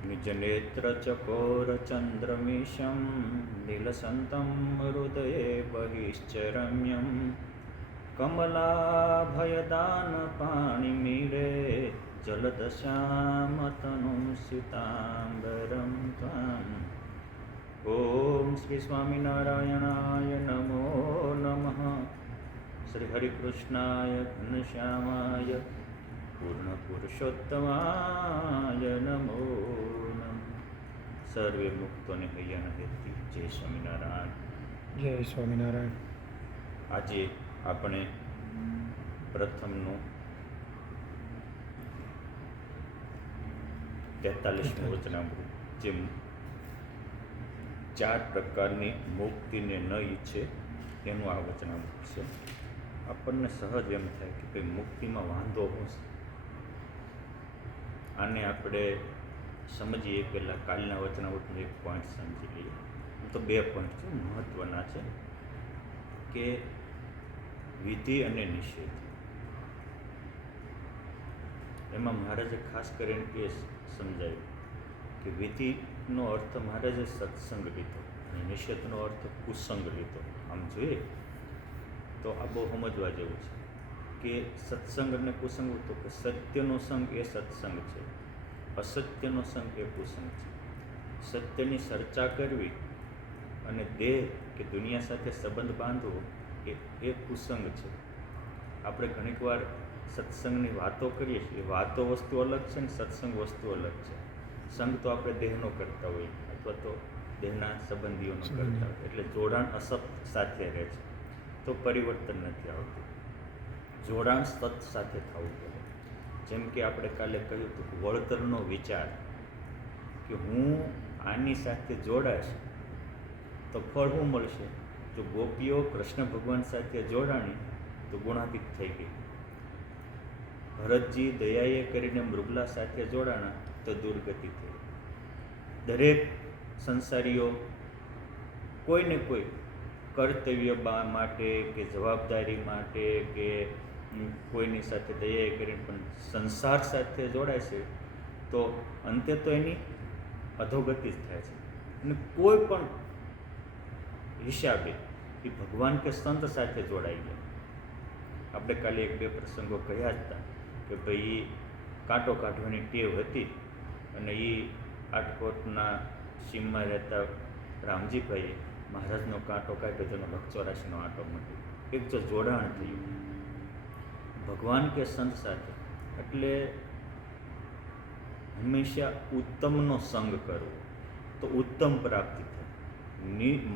निजनेत्रचकोरचन्द्रमीशं नीलसन्तं हृदये बहिश्चरम्यं कमलाभयदानपाणिमीडे जलदशामतनुं सीताम्बरं त्वाम्। ओम श्री स्वामिनारायणाय नमो नमः। श्री हरिकृष्णाय घनश्यामाय पूर्णपुरुषोत्तमाय नमो नमः। સર્વે મુક્તોને હૈયાના હેતથી જય સ્વામિનારાયણ. જય સ્વામિનારાયણ. આજે આપણે પ્રથમનું 43મું વચનામૃત, જે 4 પ્રકારની મુક્તિને ન ઈચ્છે એનું આ વચનામૃત છે. આપણને સહજ એમ થાય કે ભાઈ મુક્તિમાં વાંધો શું છે, આને આપણે સમજીએ પહેલાં કાલના વચનામૃતનો એક પોઈન્ટ સમજી લઈએ. તો 2 પોઈન્ટ છે, મહત્ત્વના છે, કે વિધિ અને નિષેધ. એમાં મહારાજે ખાસ કરીને એ સમજાવ્યું કે વિધિનો અર્થ મહારાજે સત્સંગ લીધો અને નિષેધનો અર્થ કુસંગ લીધો. આમ જોઈએ તો આ બહુ સમજવા જેવું છે કે સત્સંગ અને કુસંગ, તો કે સત્યનો સંગ એ સત્સંગ છે, અસત્યનો સંગ એ કુસંગ છે. સત્યની ચર્ચા કરવી અને દેહ કે દુનિયા સાથે સંબંધ બાંધવો એ કુસંગ છે. આપણે ઘણીક વાર સત્સંગની વાતો કરીએ છીએ, વાતો વસ્તુ અલગ છે ને સત્સંગ વસ્તુ અલગ છે. સંગ તો આપણે દેહનો કરતા હોઈએ અથવા તો દેહના સંબંધીઓનો કરતા હોય, એટલે જોડાણ અસત સાથે રહે છે તો પરિવર્તન નથી આવતું. જોડાણ સત સાથે થવું પડે. જેમ કે આપણે કાલે કહ્યું હતું વળતરનો વિચાર, કે હું આની સાથે જોડાશ તો ફળ શું મળશે. જો ગોપીઓ કૃષ્ણ ભગવાન સાથે જોડાણી તો ગુણાતીત થઈ ગઈ. ભરતજી દયાએ કરીને મૃગલા સાથે જોડાણા તો દુર્ગતિ થઈ. દરેક સંસારીઓ કોઈને કોઈ કર્તવ્ય માટે કે જવાબદારી માટે કે કોઈની સાથે દયાએ કરીને પણ સંસાર સાથે જોડાય છે તો અંતે તો એની અધોગતિ જ થાય છે. અને કોઈ પણ હિસાબે એ ભગવાન કે સંત સાથે જોડાઈ ગયા. આપણે કાલે 1-2 પ્રસંગો કહ્યા જ હતા કે ભાઈ કાંટો કાઢવાની ટેવ હતી અને એ આટકોટના સીમમાં રહેતા રામજીભાઈએ મહારાજનો કાંટો કાઢ્યો, તેનો 184નો આંટો મળ્યો. એક જો જોડાણ થયું ભગવાન કે સંત સાથે. એટલે હંમેશા ઉત્તમનો સંગ કરવો તો ઉત્તમ પ્રાપ્તિ થાય,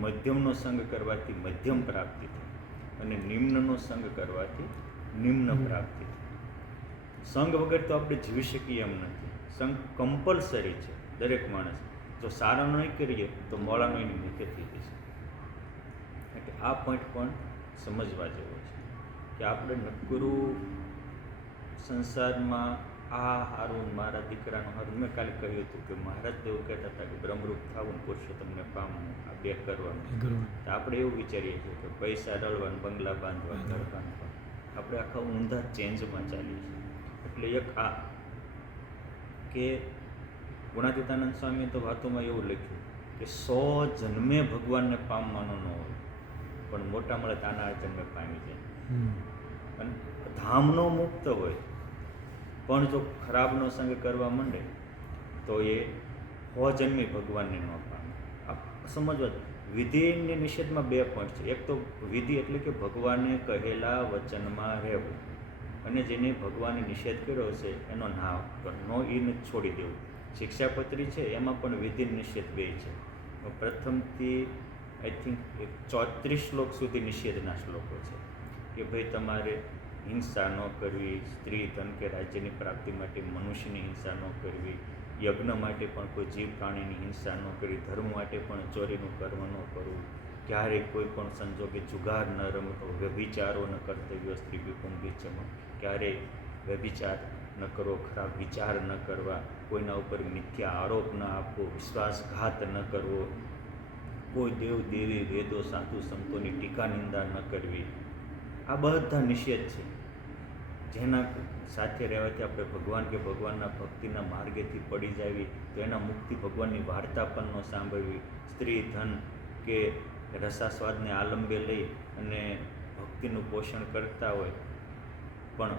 મધ્યમનો સંગ કરવાથી મધ્યમ પ્રાપ્તિ થાય અને નિમ્નનો સંગ કરવાથી નિમ્ન પ્રાપ્તિ થાય. સંગ વગર તો આપણે જીવી શકીએ એમ નથી. સંગ કમ્પલસરી છે દરેક માણસ. જો સારા નહીં કરીએ તો મોડાનો એની નીચે થઈ જશે. એટલે આ પોઈન્ટ પણ સમજવા જેવો છે કે આપણે નકરું સંસારમાં આ હારું મારા દીકરાનું હારું. મેં કાલે કહ્યું હતું કે મહારાજ દેવ કહેતા હતા કે બ્રહ્મરૂપ થવું, પુરુષોત્તમને પામવું, આ 2 કરવાનું. તો આપણે એવું વિચારીએ છીએ કે પૈસા રળવાનું, બંગલા બાંધવા, ઘર બાંધવા. આપણે આખા ઊંધા ચેન્જમાં ચાલીએ છીએ. એટલે એક આ કે ગુણાતીતાનંદ સ્વામીએ તો વાતોમાં એવું લખ્યું કે 100 જન્મે ભગવાનને પામવાનો ન હોય પણ મોટા મળે તાના જન્મે પામી જાય. અને ધામનો મુક્ત હોય પણ જો ખરાબનો સંગ કરવા માંડે તો એ 100 જન્મે ભગવાનને ન પામે. આ સમજવા. વિધિની નિષેધમાં 2 પોઈન્ટ છે. એક તો વિધિ એટલે કે ભગવાને કહેલા વચનમાં રહેવું, અને જેને ભગવાને નિષેધ કર્યો છે એનો નો એને છોડી દેવું. શિક્ષાપત્રી છે એમાં પણ વિધિ નિષેધ 2 છે. પ્રથમથી આઈ થિંક 34 શ્લોક સુધી નિષેધના શ્લોકો છે કે ભાઈ તમારે હિંસા ન કરવી, સ્ત્રી ધન કે રાજ્યની પ્રાપ્તિ માટે મનુષ્યની હિંસા ન કરવી, યજ્ઞ માટે પણ કોઈ જીવ પ્રાણીની હિંસા ન કરવી, ધર્મ માટે પણ ચોરીનું કર્મ ન કરવું, ક્યારેય કોઈ પણ સંજોગે જુગાર ન રમતો, વ્યભિચારો ન કર્તવ્ય સ્ત્રી વિપુંબીચમાં, ક્યારેય વ્યભિચાર ન કરવો, ખરાબ વિચાર ન કરવા, કોઈના ઉપર મિથ્યા આરોપ ન આપવો, વિશ્વાસઘાત ન કરવો, કોઈ દેવ દેવી વેદો સાધુ સંતોની ટીકા નિંદા ન કરવી. આ બધા નિષેધ છે. જેના સાથે રહેવાથી આપણે ભગવાન કે ભગવાનના ભક્તિના માર્ગેથી પડી જાવી, તો એના મુક્તિ ભગવાનની વાર્તા પણ ન સાંભળવી. સ્ત્રી ધન કે રસાસ્વાદને આલંબે લઈ અને ભક્તિનું પોષણ કરતા હોય, પણ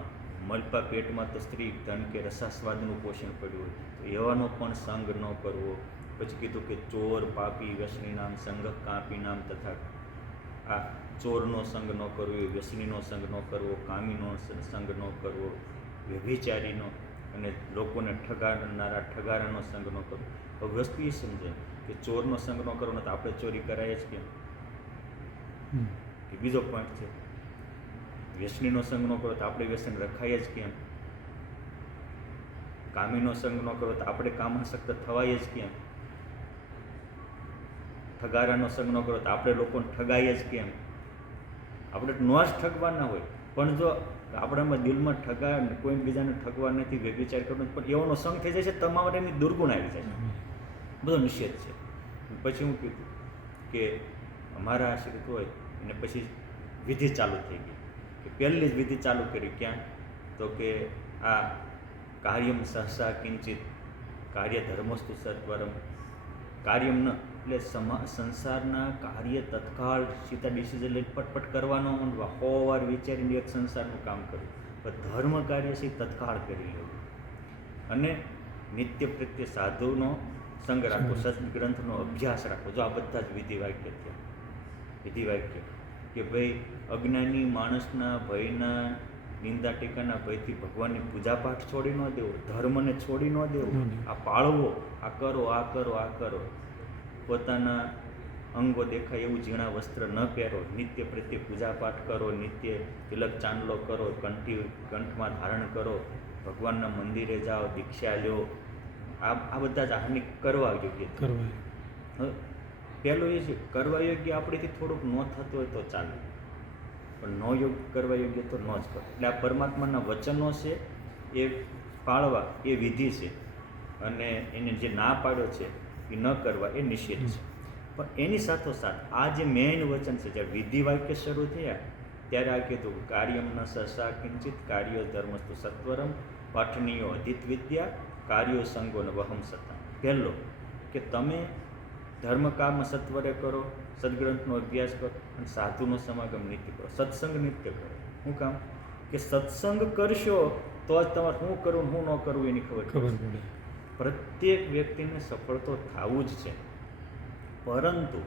મલપા પેટમાં તો સ્ત્રી ધન કે રસાસ્વાદનું પોષણ પડ્યું હોય, તો એવાનો પણ સંગ ન કરવો. પછી કીધું કે ચોર પાપી વ્યસની નામ સંગ કાપી નામ તથા, આ ચોરનો સંગ ન કરવો, વ્યસનીનો સંગ ન કરવો, કામીનો સંગ ન કરવો, વ્યભિચારીનો અને લોકોને ઠગાડનારા ઠગારાનો સંગ ન કરવો. હવે વસ્તુ એ સમજે કે ચોરનો સંગ ન કરવો તો આપણે ચોરી કરાય જ કેમ, કે બીજો પોઈન્ટ છે. વ્યસનીનો સંગ ન કરો તો આપણે વ્યસન રખાય જ કેમ, કામીનો સંગ ન કરો તો આપણે કામાસક્ત થવાય જ કેમ, ઠગારાનો સંગ ન કરો તો આપણે લોકોને ઠગાય જ કેમ. આપણે ન જ ઠગવાના હોય, પણ જો આપણામાં દિલમાં કોઈ બીજાને ઠગવા નથી, વ્યભિચાર કરવાનો, પણ એવાનો સંગ થઈ જાય છે, તમારે એની દુર્ગુણ આવી જાય છે, બધો નિષેધ છે. પછી હું કીધું કે અમારા આશ્રિત હોય અને પછી વિધિ ચાલુ થઈ ગઈ, કે પહેલી જ વિધિ ચાલુ કરી. ક્યાં? તો કે આ કાર્યમ સહસા કિંચિત કાર્ય ધર્મસ્તુ સત્વરમ. કાર્યમ ન એટલે સંસારના કાર્ય તત્કાળ સીધા ડિસિઝન લઈને પટપટ કરવાનો, વાર વિચારીને એક સંસારનું કામ કરવું, પણ ધર્મ કાર્ય છે તત્કાળ કરી લેવું. અને નિત્ય પ્રત્યે સાધુનો સંગ રાખવો, સદગ્રંથનો અભ્યાસ રાખવો. જો આ બધા જ વિધિ વાક્ય થયા. વિધિ વાક્ય કે ભાઈ અજ્ઞાની માણસના ભયના નિંદા ટીકાના ભયથી ભગવાનની પૂજાપાઠ છોડી ન દેવો, ધર્મને છોડી ન દેવો, આ પાળવો, આ કરો, આ કરો, આ કરો. પોતાના અંગો દેખાય એવું ઝીણા વસ્ત્ર ન પહેરો, નિત્ય પ્રત્યે પૂજાપાઠ કરો, નિત્ય તિલક ચાંદલો કરો, કંઠમાં ધારણ કરો, ભગવાનના મંદિરે જાઓ, દીક્ષા લ્યો. આ બધા જ હાનિ કરવા યોગ્ય. હવે પહેલું એ છે, કરવા યોગ્ય આપણેથી થોડુંક ન થતું હોય તો ચાલે, પણ ન યોગ્ય કરવા યોગ્ય તો ન જ કરો. એટલે આ પરમાત્માના વચનો છે એ પાળવા એ વિધિ છે, અને એને જે ના પાડ્યો છે એ ન કરવા એ નિષેધ છે. પણ એની સાથોસાથ આ જે મેઇન વચન છે, જ્યારે વિધિ વાક્ય શરૂ થયા ત્યારે આ કીધું કાર્યમ ન સસા કિંચિત કાર્યો ધર્મસ્તુ સત્વરમ પઠનીયો અધિત વિદ્યા કાર્યો સંગો ન વહમ સત્તા. પહેલો કે તમે ધર્મ કામ સત્વરે કરો, સદગ્રંથનો અભ્યાસ કરો અને સાધુનો સમાગમ નિત્ય કરો, સત્સંગ નિત્ય કરો. શું કામ? કે સત્સંગ કરશો તો જ તમારે શું કરવું શું ન કરવું એની ખબર પડે. પ્રત્યેક વ્યક્તિને સફળ તો થવું જ છે, પરંતુ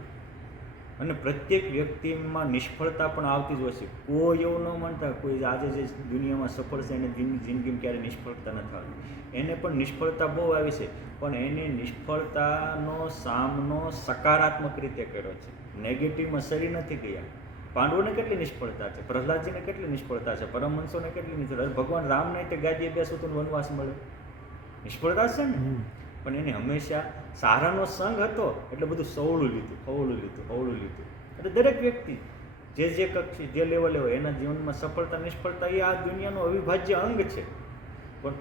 અને પ્રત્યેક વ્યક્તિમાં નિષ્ફળતા પણ આવતી જ હોય છે. કોઈ એવું ન માનતા કોઈ આજે જે દુનિયામાં સફળ છે એને જિંદગીમાં ક્યારેય નિષ્ફળતા ન થવાની. એને પણ નિષ્ફળતા બહુ આવી છે, પણ એને નિષ્ફળતાનો સામનો સકારાત્મક રીતે કર્યો છે, નેગેટિવમાં સરી નથી ગયા. પાંડવોને કેટલી નિષ્ફળતા છે, પ્રહલાદજીને કેટલી નિષ્ફળતા છે, પરમહંસોને કેટલી નિષ્ફળતા. ભગવાન રામને તે ગાદીએ બેસવું તો વનવાસ મળે, નિષ્ફળતા છે ને. પણ એને હંમેશા સારાનો સંગ હતો એટલે બધું સવળું લીધું. એટલે દરેક વ્યક્તિ જે કક્ષી જે લેવલે હોય એના જીવનમાં સફળતા નિષ્ફળતા એ આ દુનિયાનું અવિભાજ્ય અંગ છે. પણ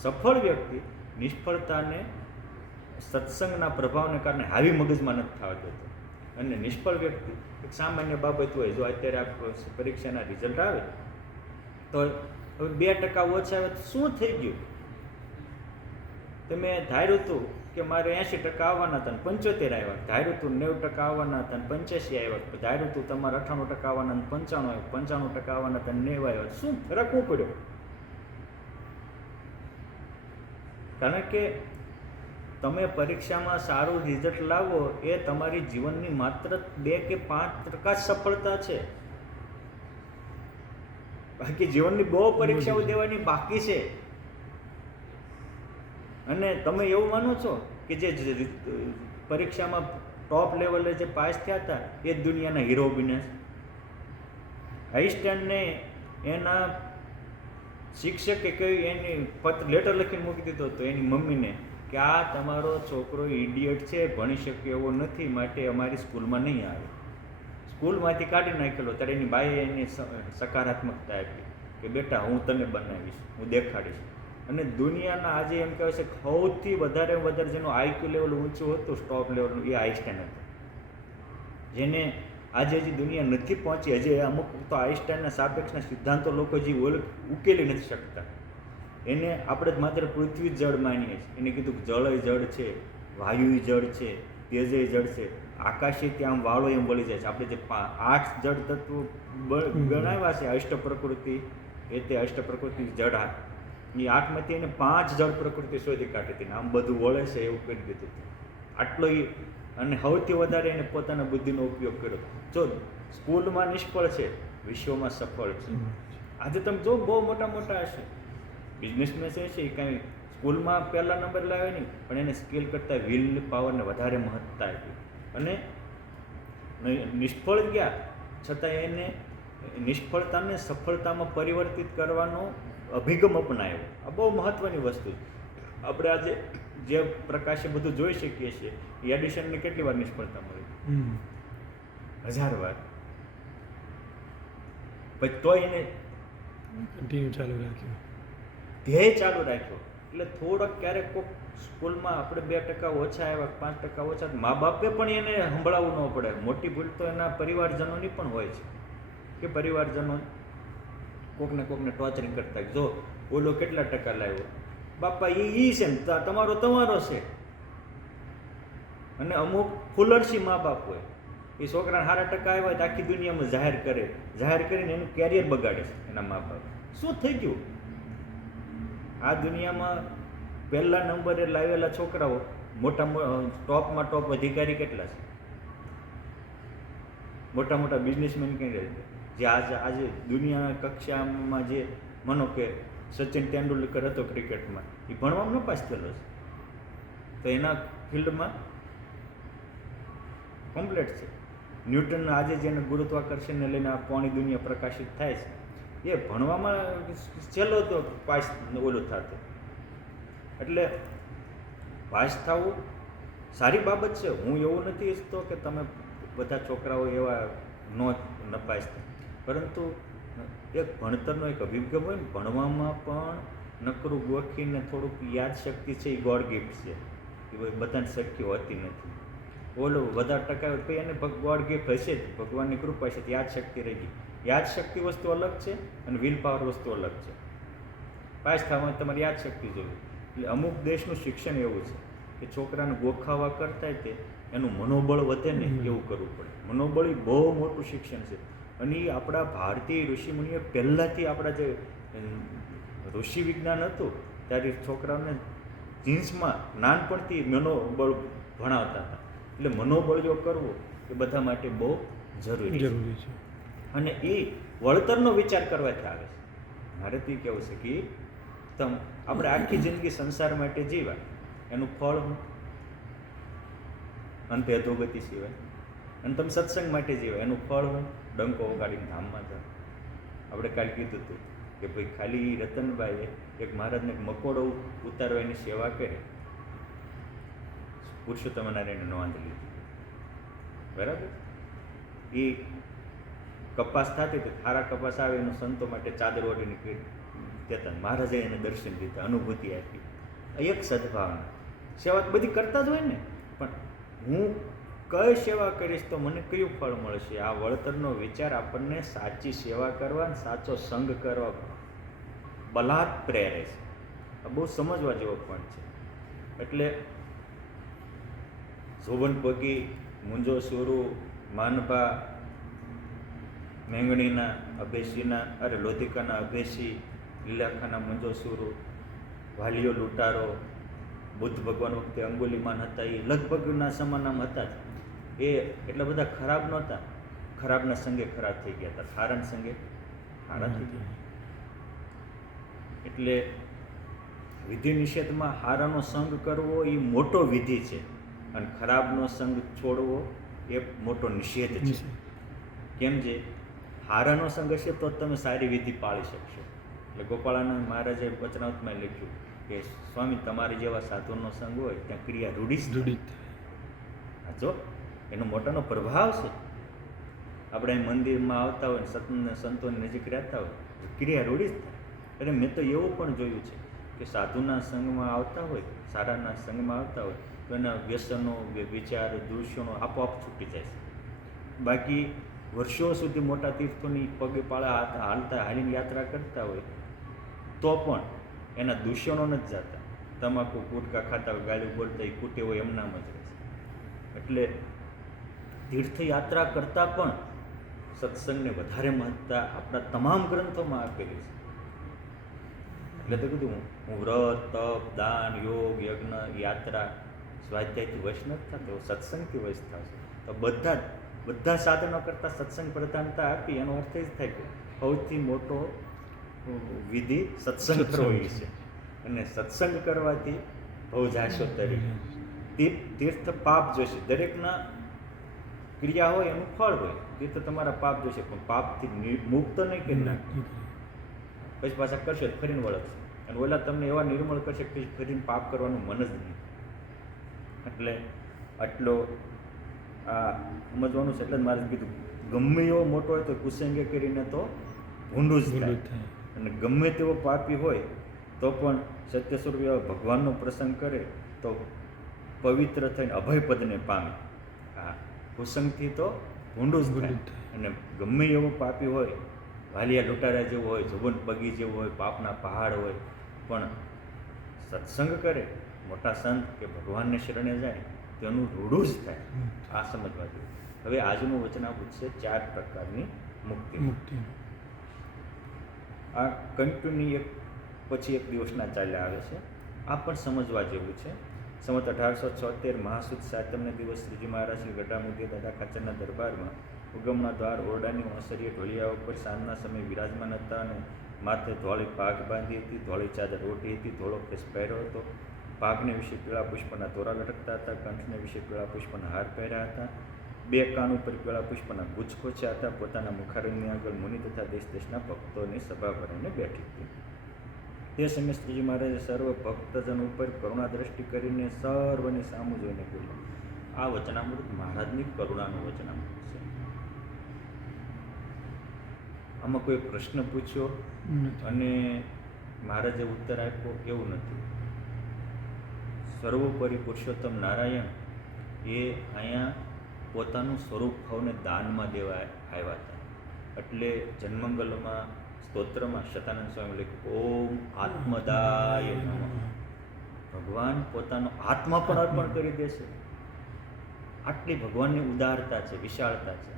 સફળ વ્યક્તિ નિષ્ફળતાને સત્સંગના પ્રભાવને કારણે હાવી મગજમાં નથી થવા દેતો. અને નિષ્ફળ વ્યક્તિ એક સામાન્ય બાબત હોય, જો અત્યારે આ પરીક્ષાના રિઝલ્ટ આવે તો હવે 2% ઓછા આવે તો શું થઈ ગયું? તમે ધાર્યું હતું કે મારે 80% આવવાના હતા ને 75 આવ્યા, ધાર્યું હતું 90% આવવાના હતા ને 85 આવ્યા, ધાર્યું હતું તમારે 98% આવવાના ને 95 આવ્યા, 95% આવવાના હતા ને 90 આવ્યા. શું ફરક શું પડ્યો? કારણ કે તમે પરીક્ષામાં સારું રિઝલ્ટ લાવો એ તમારી જીવનની માત્ર 2 કે 5% સફળતા છે. બાકી જીવનની બહુ પરીક્ષાઓ દેવાની બાકી છે. અને તમે એવું માનો છો કે જે પરીક્ષામાં ટોપ લેવલે જે પાસ થયા હતા એ જ દુનિયાના હીરો બન્યા છે. આઈન્સ્ટાઈનને એના શિક્ષકે કહ્યું, એની લેટર લખીને મૂકી દીધો હતો એની મમ્મીને કે આ તમારો છોકરો ઇડિયટ છે, ભણી શકે એવો નથી, માટે અમારી સ્કૂલમાં નહીં આવે. સ્કૂલમાંથી કાઢી નાખેલો. ત્યારે એની બાઈએ એને સકારાત્મકતા આપી કે બેટા હું તને બનાવીશ, હું દેખાડીશ. અને દુનિયાના આજે એમ કહેવાય છે સૌથી વધારે જેનું આઈક્યુ લેવલ ઊંચું હતું સ્ટોપ લેવલનું એ આઈન્સ્ટાઈન હતું, જેને આજે હજી દુનિયા નથી પહોંચી. હજી અમુક તો આઈન્સ્ટાઈનના સાપેક્ષના સિદ્ધાંતો લોકો હજી ઉકેલી નથી શકતા. એને આપણે જ માત્ર પૃથ્વી જ જળ માનીએ છીએ. એને કીધું કે જળ જળ છે, વાયુ જળ છે, તેજય જળ છે, આકાશે ત્યાં આમ વાળો એમ વળી જાય છે. આપણે જે 8 જળ તત્વો ગણાવ્યા છે અષ્ટ પ્રકૃતિ, એ તે અષ્ટ પ્રકૃતિ જળ, એ 8માંથી એને 5 જળ પ્રકૃતિ શોધી કાઢી હતી. આમ બધું વળે છે એવું કરી દીધું હતું. આટલો અને સૌથી વધારે એને પોતાના બુદ્ધિનો ઉપયોગ કર્યો. જો સ્કૂલમાં નિષ્ફળ છે, વિશ્વમાં સફળ છે. આજે તમે જો બહુ મોટા મોટા હશે બિઝનેસમેન છે, એ કાંઈ સ્કૂલમાં પહેલા નંબર લાવે નહીં, પણ એને સ્કિલ કરતાં વિલ પાવરને વધારે મહત્તા આપી અને નિષ્ફળ ગયા છતાં એને નિષ્ફળતાને સફળતામાં પરિવર્તિત કરવાનો અભિગમ અપનાવ્યો. આ બહુ મહત્ત્વની વસ્તુ છે. આપણે આજે જે પ્રકાશે બધું જોઈ શકીએ છીએ, એડિશનને કેટલી વાર નિષ્ફળતા મળી? 1000 વાર. પછી તોય એને કન્ટિન્યુ ચાલુ રાખ્યું, ધ્યેય ચાલુ રાખ્યો. એટલે થોડોક ક્યારેક કોઈક સ્કૂલમાં આપણે 2% ઓછા આવ્યા, 5% ઓછા, મા બાપે પણ એને સંભળાવવું ન પડે. મોટી ભૂલ તો એના પરિવારજનોની પણ હોય છે કે પરિવારજનો કોકને ટોર્ચરિંગ કરતા, જો ઓલો કેટલા ટકા લાવ્યો, બાપા એ છે ને તમારો છે. અને અમુક ફુલરસી મા બાપ હોય, એ છોકરાને સારા ટકા આવ્યા તો આખી દુનિયામાં જાહેર કરીને એનું કેરિયર બગાડે છે એના મા બાપ. શું થઈ ગયું? આ દુનિયામાં પહેલા નંબરે લાવેલા છોકરાઓ ટોપમાં ટોપ અધિકારી કેટલા છે? મોટા મોટા બિઝનેસમેન કઈ રહે જે આજે દુનિયાના કક્ષામાં, જે માનો કે સચિન તેંડુલકર હતો ક્રિકેટમાં, એ ભણવામાં નપાસ થયેલો છે, તો એના ફિલ્ડમાં કમ્પ્લીટ છે. ન્યૂટન આજે જેને ગુરુત્વાકર્ષણને લઈને આ પોણી દુનિયા પ્રકાશિત થાય છે, એ ભણવામાં છેલ્લો તો પાસ ઓલું થતું. એટલે પાસ થવું સારી બાબત છે. હું એવું નથી ઈચ્છતો કે તમે બધા છોકરાઓ એવા નપાસ થાય, પરંતુ એક ભણતરનો એક અભિગમ હોય ને, ભણવામાં પણ નકરું ગોખીને થોડુંક યાદશક્તિ છે, એ ગોડ ગિફ્ટ છે, એ બધાને શક્ય હોતી નથી. ઓલો વધારે ટકા હોય તો એને ગોડ ગિફ્ટ હશે જ, ભગવાનની કૃપા છે, યાદશક્તિ રહી ગઈ. યાદશક્તિ વસ્તુ અલગ છે અને વિલ પાવર વસ્તુ અલગ છે. પાસ થવામાં તમારે યાદશક્તિ જોવી. એટલે અમુક દેશનું શિક્ષણ એવું છે કે છોકરાને ગોખાવા કરતાં તે એનું મનોબળ વધે ને એવું કરવું પડે. મનોબળ એ બહુ મોટું શિક્ષણ છે. અને એ આપણા ભારતીય ઋષિમુનિઓ પહેલાંથી, આપણા જે ઋષિ વિજ્ઞાન હતું ત્યારે છોકરાઓને જીન્સમાં નાનપણથી મનોબળ ભણાવતા હતા. એટલે મનોબળ જો કરવું એ બધા માટે બહુ જરૂરી છે. અને એ વળતરનો વિચાર કરવાથી આવે છે. મારે તો એ કહેવું છે કે આપણે આખી જિંદગી સંસાર માટે જીવા, એનું ફળ અંતે અધોગતિ સિવાય. અને તમે સત્સંગ માટે જીવા, એનું ફળ ડંકો વગાડીને ધામમાં જાઓ. આપણે કાલે કીધું હતું કે ભાઈ ખાલી રતનભાઈએ એક મહારાજને મકોડો ઉતારવાની સેવા કરી, પુરુષોત્તમ નારાયણને નોંધ લીધી, બરાબર. એ કપાસ થતી હતી, સારા કપાસ આવે એનું સંતો માટે ચાદર ઓઢીને કહેતા, મહારાજે એને દર્શન દીધા, અનુભૂતિ આપી. એક સદભાવના. સેવા બધી કરતા જ હોય ને, પણ હું કઈ સેવા કરીશ તો મને કયું ફળ મળશે? આ વળતરનો વિચાર આપણને સાચી સેવા કરવા, સાચો સંગ કરવા બલાત પ્રેરે છે. આ બહુ સમજવા જેવો પણ છે. એટલે શોભન પગી, મુંજો સુરુ, માનભા, મેંગણીના અભેસીના, લોધિકાના અભેસી, લીલાખાના મુંજો સુરુ, વાલીઓ લૂંટારો, બુદ્ધ ભગવાન વખતે અંગુલીમાન હતા, એ લગભગના સમાનામાં હતા જ. એ એટલા બધા ખરાબ નહોતા, ખરાબના સંગે ખરાબ થઈ ગયા હતા, સારાના સંગે સારા થઈ ગયા. એટલે વિધિ નિષેધમાં હારાનો સંગ કરવો એ મોટો વિધિ છે, અને ખરાબનો સંગ છોડવો એ મોટો નિષેધ છે. કેમ છે? હારાનો સંગ હશે તો તમે સારી વિધિ પાળી શકશો. એટલે ગોપાળાનંદ મહારાજે વચનામૃતમાં લખ્યું કે સ્વામી, તમારી જેવા સાધુનો સંગ હોય ત્યાં ક્રિયા રૂઢિત. જો એનો મોટાનો પ્રભાવ છે. આપણે મંદિરમાં આવતા હોય, સંતોની નજીક રહેતા હોય, ક્રિયા રૂઢિત થાય. એટલે મેં તો એવું પણ જોયું છે કે સાધુના સંગમાં આવતા હોય, સારાના સંગમાં આવતા હોય તો એના વ્યસનો, વિચાર, દૂષણો આપોઆપ છૂટી જાય છે. બાકી વર્ષો સુધી મોટા તીર્થોની પગે પાળા હાલતા હાલીને યાત્રા કરતા હોય તો પણ એના દૂષણો નથી જતા. તમાકુ ગુટકા ખાતા હોય, ગાળું બોલતા એ કૂટે હોય એમનામ જ રહેશે. એટલે તીર્થયાત્રા કરતાં પણ સત્સંગને વધારે મહત્તા આપણા તમામ ગ્રંથોમાં આપેલી છે. એટલે તો કીધું હું વ્રત, તપ, દાન, યોગ, યજ્ઞ, યાત્રા, સ્વાધ્યાયથી વશ નથી થતો, સત્સંગથી વશ થશે. તો બધા સાધનો કરતાં સત્સંગ પ્રધાનતા આપી એનો અર્થ એ જ થાય કે સૌથી મોટો વિધિ સત્સંગ કરવો છે. અને સત્સંગ કરવાથી બહુ જાશો તરી તીર્થ પાપ જોશે. દરેકના ક્રિયા હોય એનું ફળ હોય. તીર્થ તમારા પાપ જોશે પણ પાપથી મુક્ત નહીં કે પછી પાછા કરશે ફરીને વળગશે. અને ઓલા તમને એવા નિર્મળ કરશે કે ફરીને પાપ કરવાનું મન જ નહીં. એટલે આટલો આ સમજવાનું છે. એટલે જ મારે કીધું ગમે એવો મોટો હોય તો કુસંગે કરીને તો ભૂંડું જ થાય. અને ગમે તેવો પાપી હોય તો પણ સત્ય સ્વરૂપ એવા ભગવાનનો પ્રસંગ કરે તો પવિત્ર થઈને અભયપદને પામે. હા, કુસંગથી તો ભૂંડું જ થાય. અને ગમે એવો પાપી હોય, વાલિયા લૂંટારા જેવો હોય, જુબન પગી જેવો હોય, પાપના પહાડ હોય, પણ સત્સંગ કરે, મોટા સંત કે ભગવાનને શરણે જાય તો એનું રૂડું જ થાય. આ સમજવા જોઈએ. હવે આજનું વચનામૃત છે 4 પ્રકારની મુક્તિ. આ કન્ટિન્યુ એક પછી એક દિવસના ચાલ્યા આવે છે. આ પણ સમજવા જેવું છે. સંવત 1876 મહાસુદ સાતમને દિવસ શ્રીજી મહારાજ શ્રી ગઢામુદે દાદા ખાચરના દરબારમાં ઉગમના દ્વાર ઓરડાની ઓસરીએ ઢોલિયા ઉપર સાંજના સમયે વિરાજમાન હતા અને માથે ધોળી પાઘ બાંધી હતી, ધોળી ચાદર ઓઢી હતી, ધોળો કેસ પહેર્યો હતો. પાઘને વિશે પીળા પુષ્પના દોરા લટકતા હતા, કંઠને વિશે પીળા પુષ્પના હાર પહેર્યા હતા, 2 કાન ઉપર પીળા પુષ્પના ગુચ્છ ખોચ્યા હતા. પોતાના મુખારણની આગળ મુનિ તથા દેશ દેશના ભક્તોની સભા ભરીને બેઠી હતી. તે સમયે શ્રીજી મહારાજે સર્વ ભક્તજન ઉપર કરુણા દ્રષ્ટિ કરીને સર્વની સામું જોઈને બોલ્યા. આ વચનામૃત મહારાજની કરુણાનું વચનામૃત છે. આમાં કોઈ પ્રશ્ન પૂછ્યો અને મહારાજે ઉત્તર આપ્યો એવું નથી. સર્વોપરી પુરુષોત્તમ નારાયણ એ અહીંયા પોતાનું સ્વરૂપ ભાવને દાનમાં દેવા આવ્યા હતા. એટલે જન્મંગલમાં સ્તોત્રમાં શતાનંદ સ્વામી લખ્યું ઓમ આત્મદાય નમઃ. ભગવાન પોતાનો આત્મા પણ અર્પણ કરી દેશે. આટલી ભગવાનની ઉદારતા છે, વિશાળતા છે.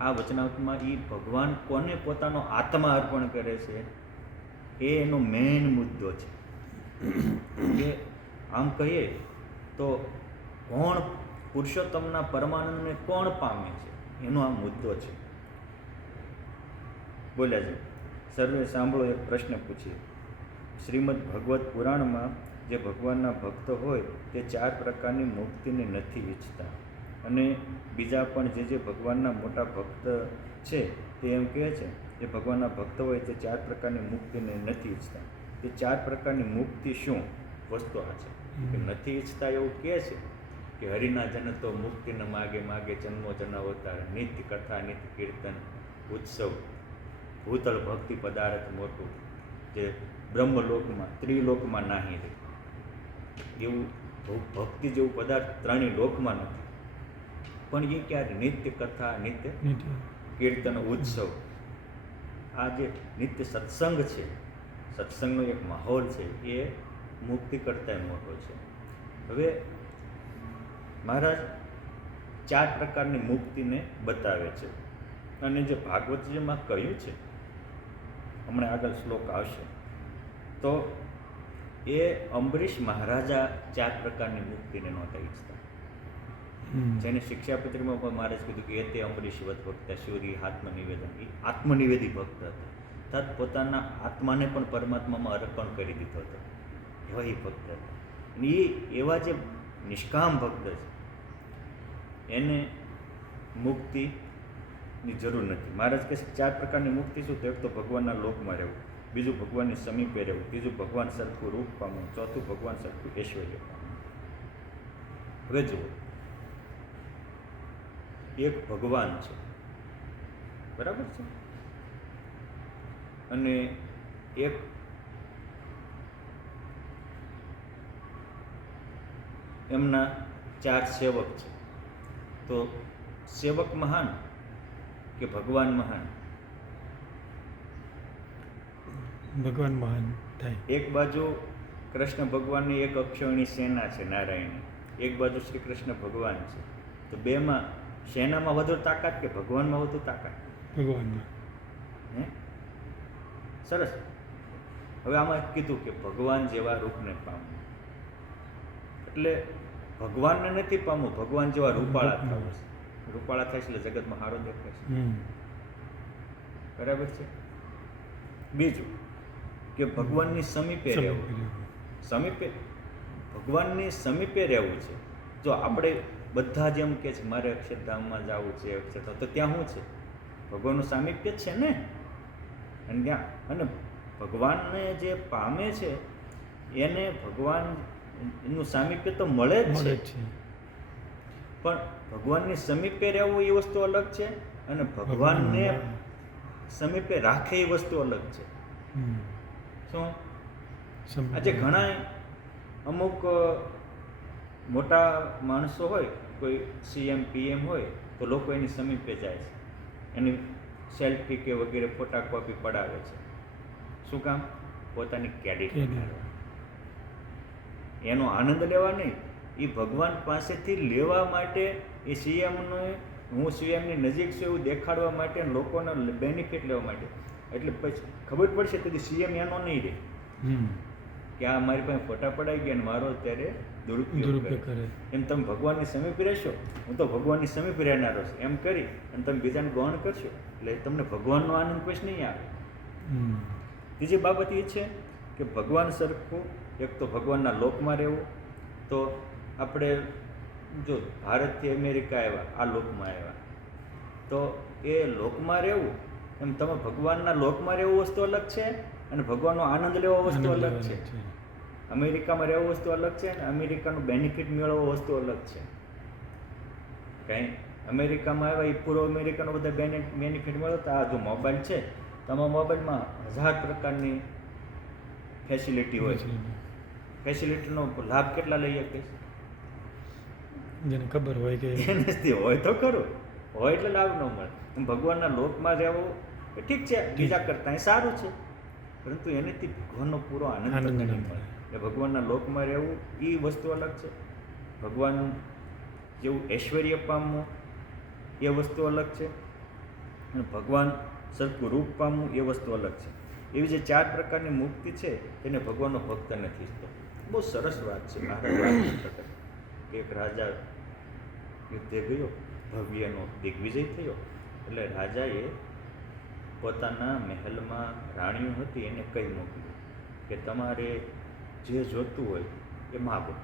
આ વચનામૃતમાં એ ભગવાન કોને પોતાનો આત્મા અર્પણ કરે છે એ એનો મેઇન મુદ્દો છે. કે આમ કહીએ તો કોણ પુરુષોત્તમના પરમાનંદને કોણ પામે છે એનો આ મુદ્દો છે. બોલ્યા છે સર્વે સાંભળો. એક પ્રશ્ન પૂછીએ. શ્રીમદ ભગવત પુરાણમાં જે ભગવાનના ભક્ત હોય તે 4 પ્રકારની મુક્તિને નથી ઈચ્છતા અને બીજા પણ જે ભગવાનના મોટા ભક્ત છે તે એમ કહે છે જે ભગવાનના ભક્ત હોય તે 4 પ્રકારની મુક્તિને નથી ઈચ્છતા. તે 4 પ્રકારની મુક્તિ શું? વસ્તુ આ છે કે નથી ઈચ્છતા એવું કહે છે કે હરિના જન તો મુક્તિ ન માગે માગે જન્મો જન્માવતાર, નિત્ય કથા, નિત્ય કીર્તન, ઉત્સવ, ભૂતળ ભક્તિ પદાર્થ મોટું જે બ્રહ્મલોકમાં ત્રિલોકમાં નાહી રહે એવું ભક્તિ જેવું પદાર્થ 3 લોકમાં નથી. પણ એ ક્યારે નિત્ય કથા, નિત્ય કીર્તન, ઉત્સવ, આ જે નિત્ય સત્સંગ છે, સત્સંગનો એક માહોલ છે એ મુક્તિ કરતાં મોટો છે. હવે મહારાજ 4 પ્રકારની મુક્તિને બતાવે છે અને જે ભાગવતજીમાં કહ્યું છે, હમણાં આગળ શ્લોક આવશે, તો એ અંબરીશ મહારાજા 4 પ્રકારની મુક્તિને નહોતા ઈચ્છતા. જેને શિક્ષાપત્રીમાં પણ મહારાજ કીધું કે એ તે અંબરીશ વત ભક્ત શૌરી આત્મનિવેદન, એ આત્મનિવેદી ભક્ત હતા. અર્થાત પોતાના આત્માને પણ પરમાત્મામાં અર્પણ કરી દીધો હતો એવા એ ભક્ત હતા. અને એ એવા જે નિષ્કામ ભક્ત છે એને મુક્તિની જરૂર નથી. મહારાજ કહે છે 4 પ્રકારની મુક્તિ શું? તો એક તો ભગવાનના લોકમાં રહેવું, બીજું ભગવાનની સમીપે રહેવું, ત્રીજું ભગવાન સરખું રૂપ પામવું, ચોથું ભગવાન સરખું ઐશ્વર્ય પામવું. હવે જુઓ, એક ભગવાન છે, બરાબર છે, અને એક એમના 4 સેવક છે. તો સેવક મહાન કે ભગવાન મહાન? ભગવાન મહાન થાય. એક બાજુ કૃષ્ણ ભગવાનની એક અક્ષોણી સેના છે નારાયણની, એક બાજુ શ્રી કૃષ્ણ ભગવાન છે. તો બેમાં સેનામાં વધુ તાકાત કે ભગવાનમાં વધુ તાકાત? ભગવાનમાં. હે, સરસ. હવે આમાં કીધું કે ભગવાન જેવા રૂપને પામવું, એટલે ભગવાનને નથી પામવું, ભગવાન જેવા રૂપાળા થવું છે. રૂપાળા થાય છે એટલે જગતમાં સારો દેખાય છે. બરાબર છે. બીજું કે ભગવાનની સમીપે રહેવું. સમીપે ભગવાનની સમીપે રહેવું છે. જો આપણે બધા જેમ કે છે મારે અક્ષરધામમાં જવું છે, અક્ષરધામ, તો ત્યાં શું છે? ભગવાનનું સામીપ્ય જ છે ને. અને ત્યાં અને ભગવાનને જે પામે છે એને ભગવાનનું સામીપ્ય તો મળે જ છે, પણ ભગવાનની સમીપે રહેવું એ વસ્તુ અલગ છે, અને ભગવાનને સમીપે રાખે એ વસ્તુ અલગ છે. શું આજે ઘણા અમુક મોટા માણસો હોય, કોઈ CM PM હોય, તો લોકો એની સમીપે જાય છે, એની સેલ્ફી કે વગેરે ફોટા કોપી પડાવે છે. શું કામ? પોતાની ક્રેડિટ એનો આનંદ લેવા નહીં, એ ભગવાન પાસેથી લેવા માટે, એ CMને હું CMની નજીક છું એવું દેખાડવા માટે, લોકોને બેનિફિટ લેવા માટે. એટલે પછી ખબર પડશે તો CM એનો નહીં રહે કે આ મારી પાસે ફોટા પડાઈ ગયા અને મારો અત્યારે દુરુપયોગ કરે. એમ તમે ભગવાનની સમીપ રહેશો, હું તો ભગવાનની સમીપ રહેનારો છું એમ કરી અને તમે બીજાને ગૌણ કરશો એટલે તમને ભગવાનનો આનંદ પછી નહીં આવે. ત્રીજી બાબત એ છે કે ભગવાન સરખું, એક તો ભગવાનના લોકમાં રહેવું. તો આપણે જો ભારતથી અમેરિકા આવ્યા, આ લોકમાં આવ્યા, તો એ લોકમાં રહેવું, એમ તમે ભગવાનના લોકમાં રહેવું વસ્તુ અલગ છે, અને ભગવાનનો આનંદ લેવો વસ્તુ અલગ છે. અમેરિકામાં રહેવું વસ્તુ અલગ છે, અને અમેરિકાનું બેનિફિટ મેળવવો વસ્તુ અલગ છે. કાંઈ અમેરિકામાં આવ્યા એ પૂરો અમેરિકાનો બધા બેનિફિટ મેળવતા. આ જો મોબાઈલ છે, તમારા મોબાઈલમાં 1000 પ્રકારની ફેસિલિટી હોય. ફેસિલિટીનો લાભ કેટલા લઈ શકે? જેને ખબર હોય કે નથી હોય તો ખરું, હોય એટલે લાભ ન મળે. ભગવાનના લોકમાં રહેવું એ ઠીક છે, બીજા કરતાં એ સારું છે, પરંતુ એનેથી ભગવાનનો પૂરો આનંદ તમને નહીં મળે. એટલે ભગવાનના લોકમાં રહેવું એ વસ્તુ અલગ છે. ભગવાન જેવું ઐશ્વર્ય પામવું એ વસ્તુ અલગ છે, અને ભગવાન સરખું રૂપ પામવું એ વસ્તુ અલગ છે. એવી જે 4 પ્રકારની મુક્તિ છે તેને ભગવાનનો ભક્ત નથી થતો. બહુ સરસ વાત છે. મહારાજ એક રાજા યુદ્ધે ગયો, ભવ્યનો દિગ્વિજય થયો, એટલે રાજાએ પોતાના મહેલમાં રાણીઓ હતી એને કહી મોકલ્યું કે તમારે જે જોતું હોય એ માગો,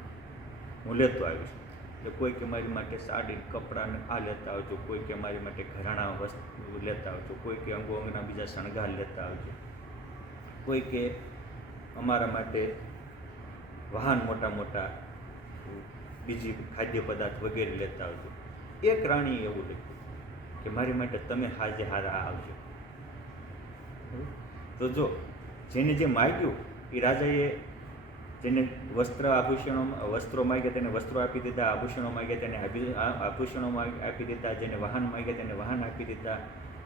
હું લેતો આવીશ. એટલે કોઈ કે મારી માટે સાડી કપડાને આ લેતા આવજો, કોઈ કે મારી માટે ઘરેણાં વસ્તુ લેતા આવજો, કોઈ કે અંગો અંગના બીજા શણગાર લેતા આવજો, કોઈ કે અમારા માટે વાહન મોટા મોટા બીજી ખાદ્ય પદાર્થ વગેરે લેતા આવજો. એક રાણીએ એવું લખ્યું કે મારી માટે તમે હાજે હારા આવજો. તો જો જેને જે માગ્યું એ રાજાએ, જેને વસ્ત્રો માગ્યા તેને વસ્ત્રો આપી દીધા, આભૂષણો માગ્યા તેને આભૂષણો આપી દીધા, જેને વાહન માગ્યા તેને વાહન આપી દીધા,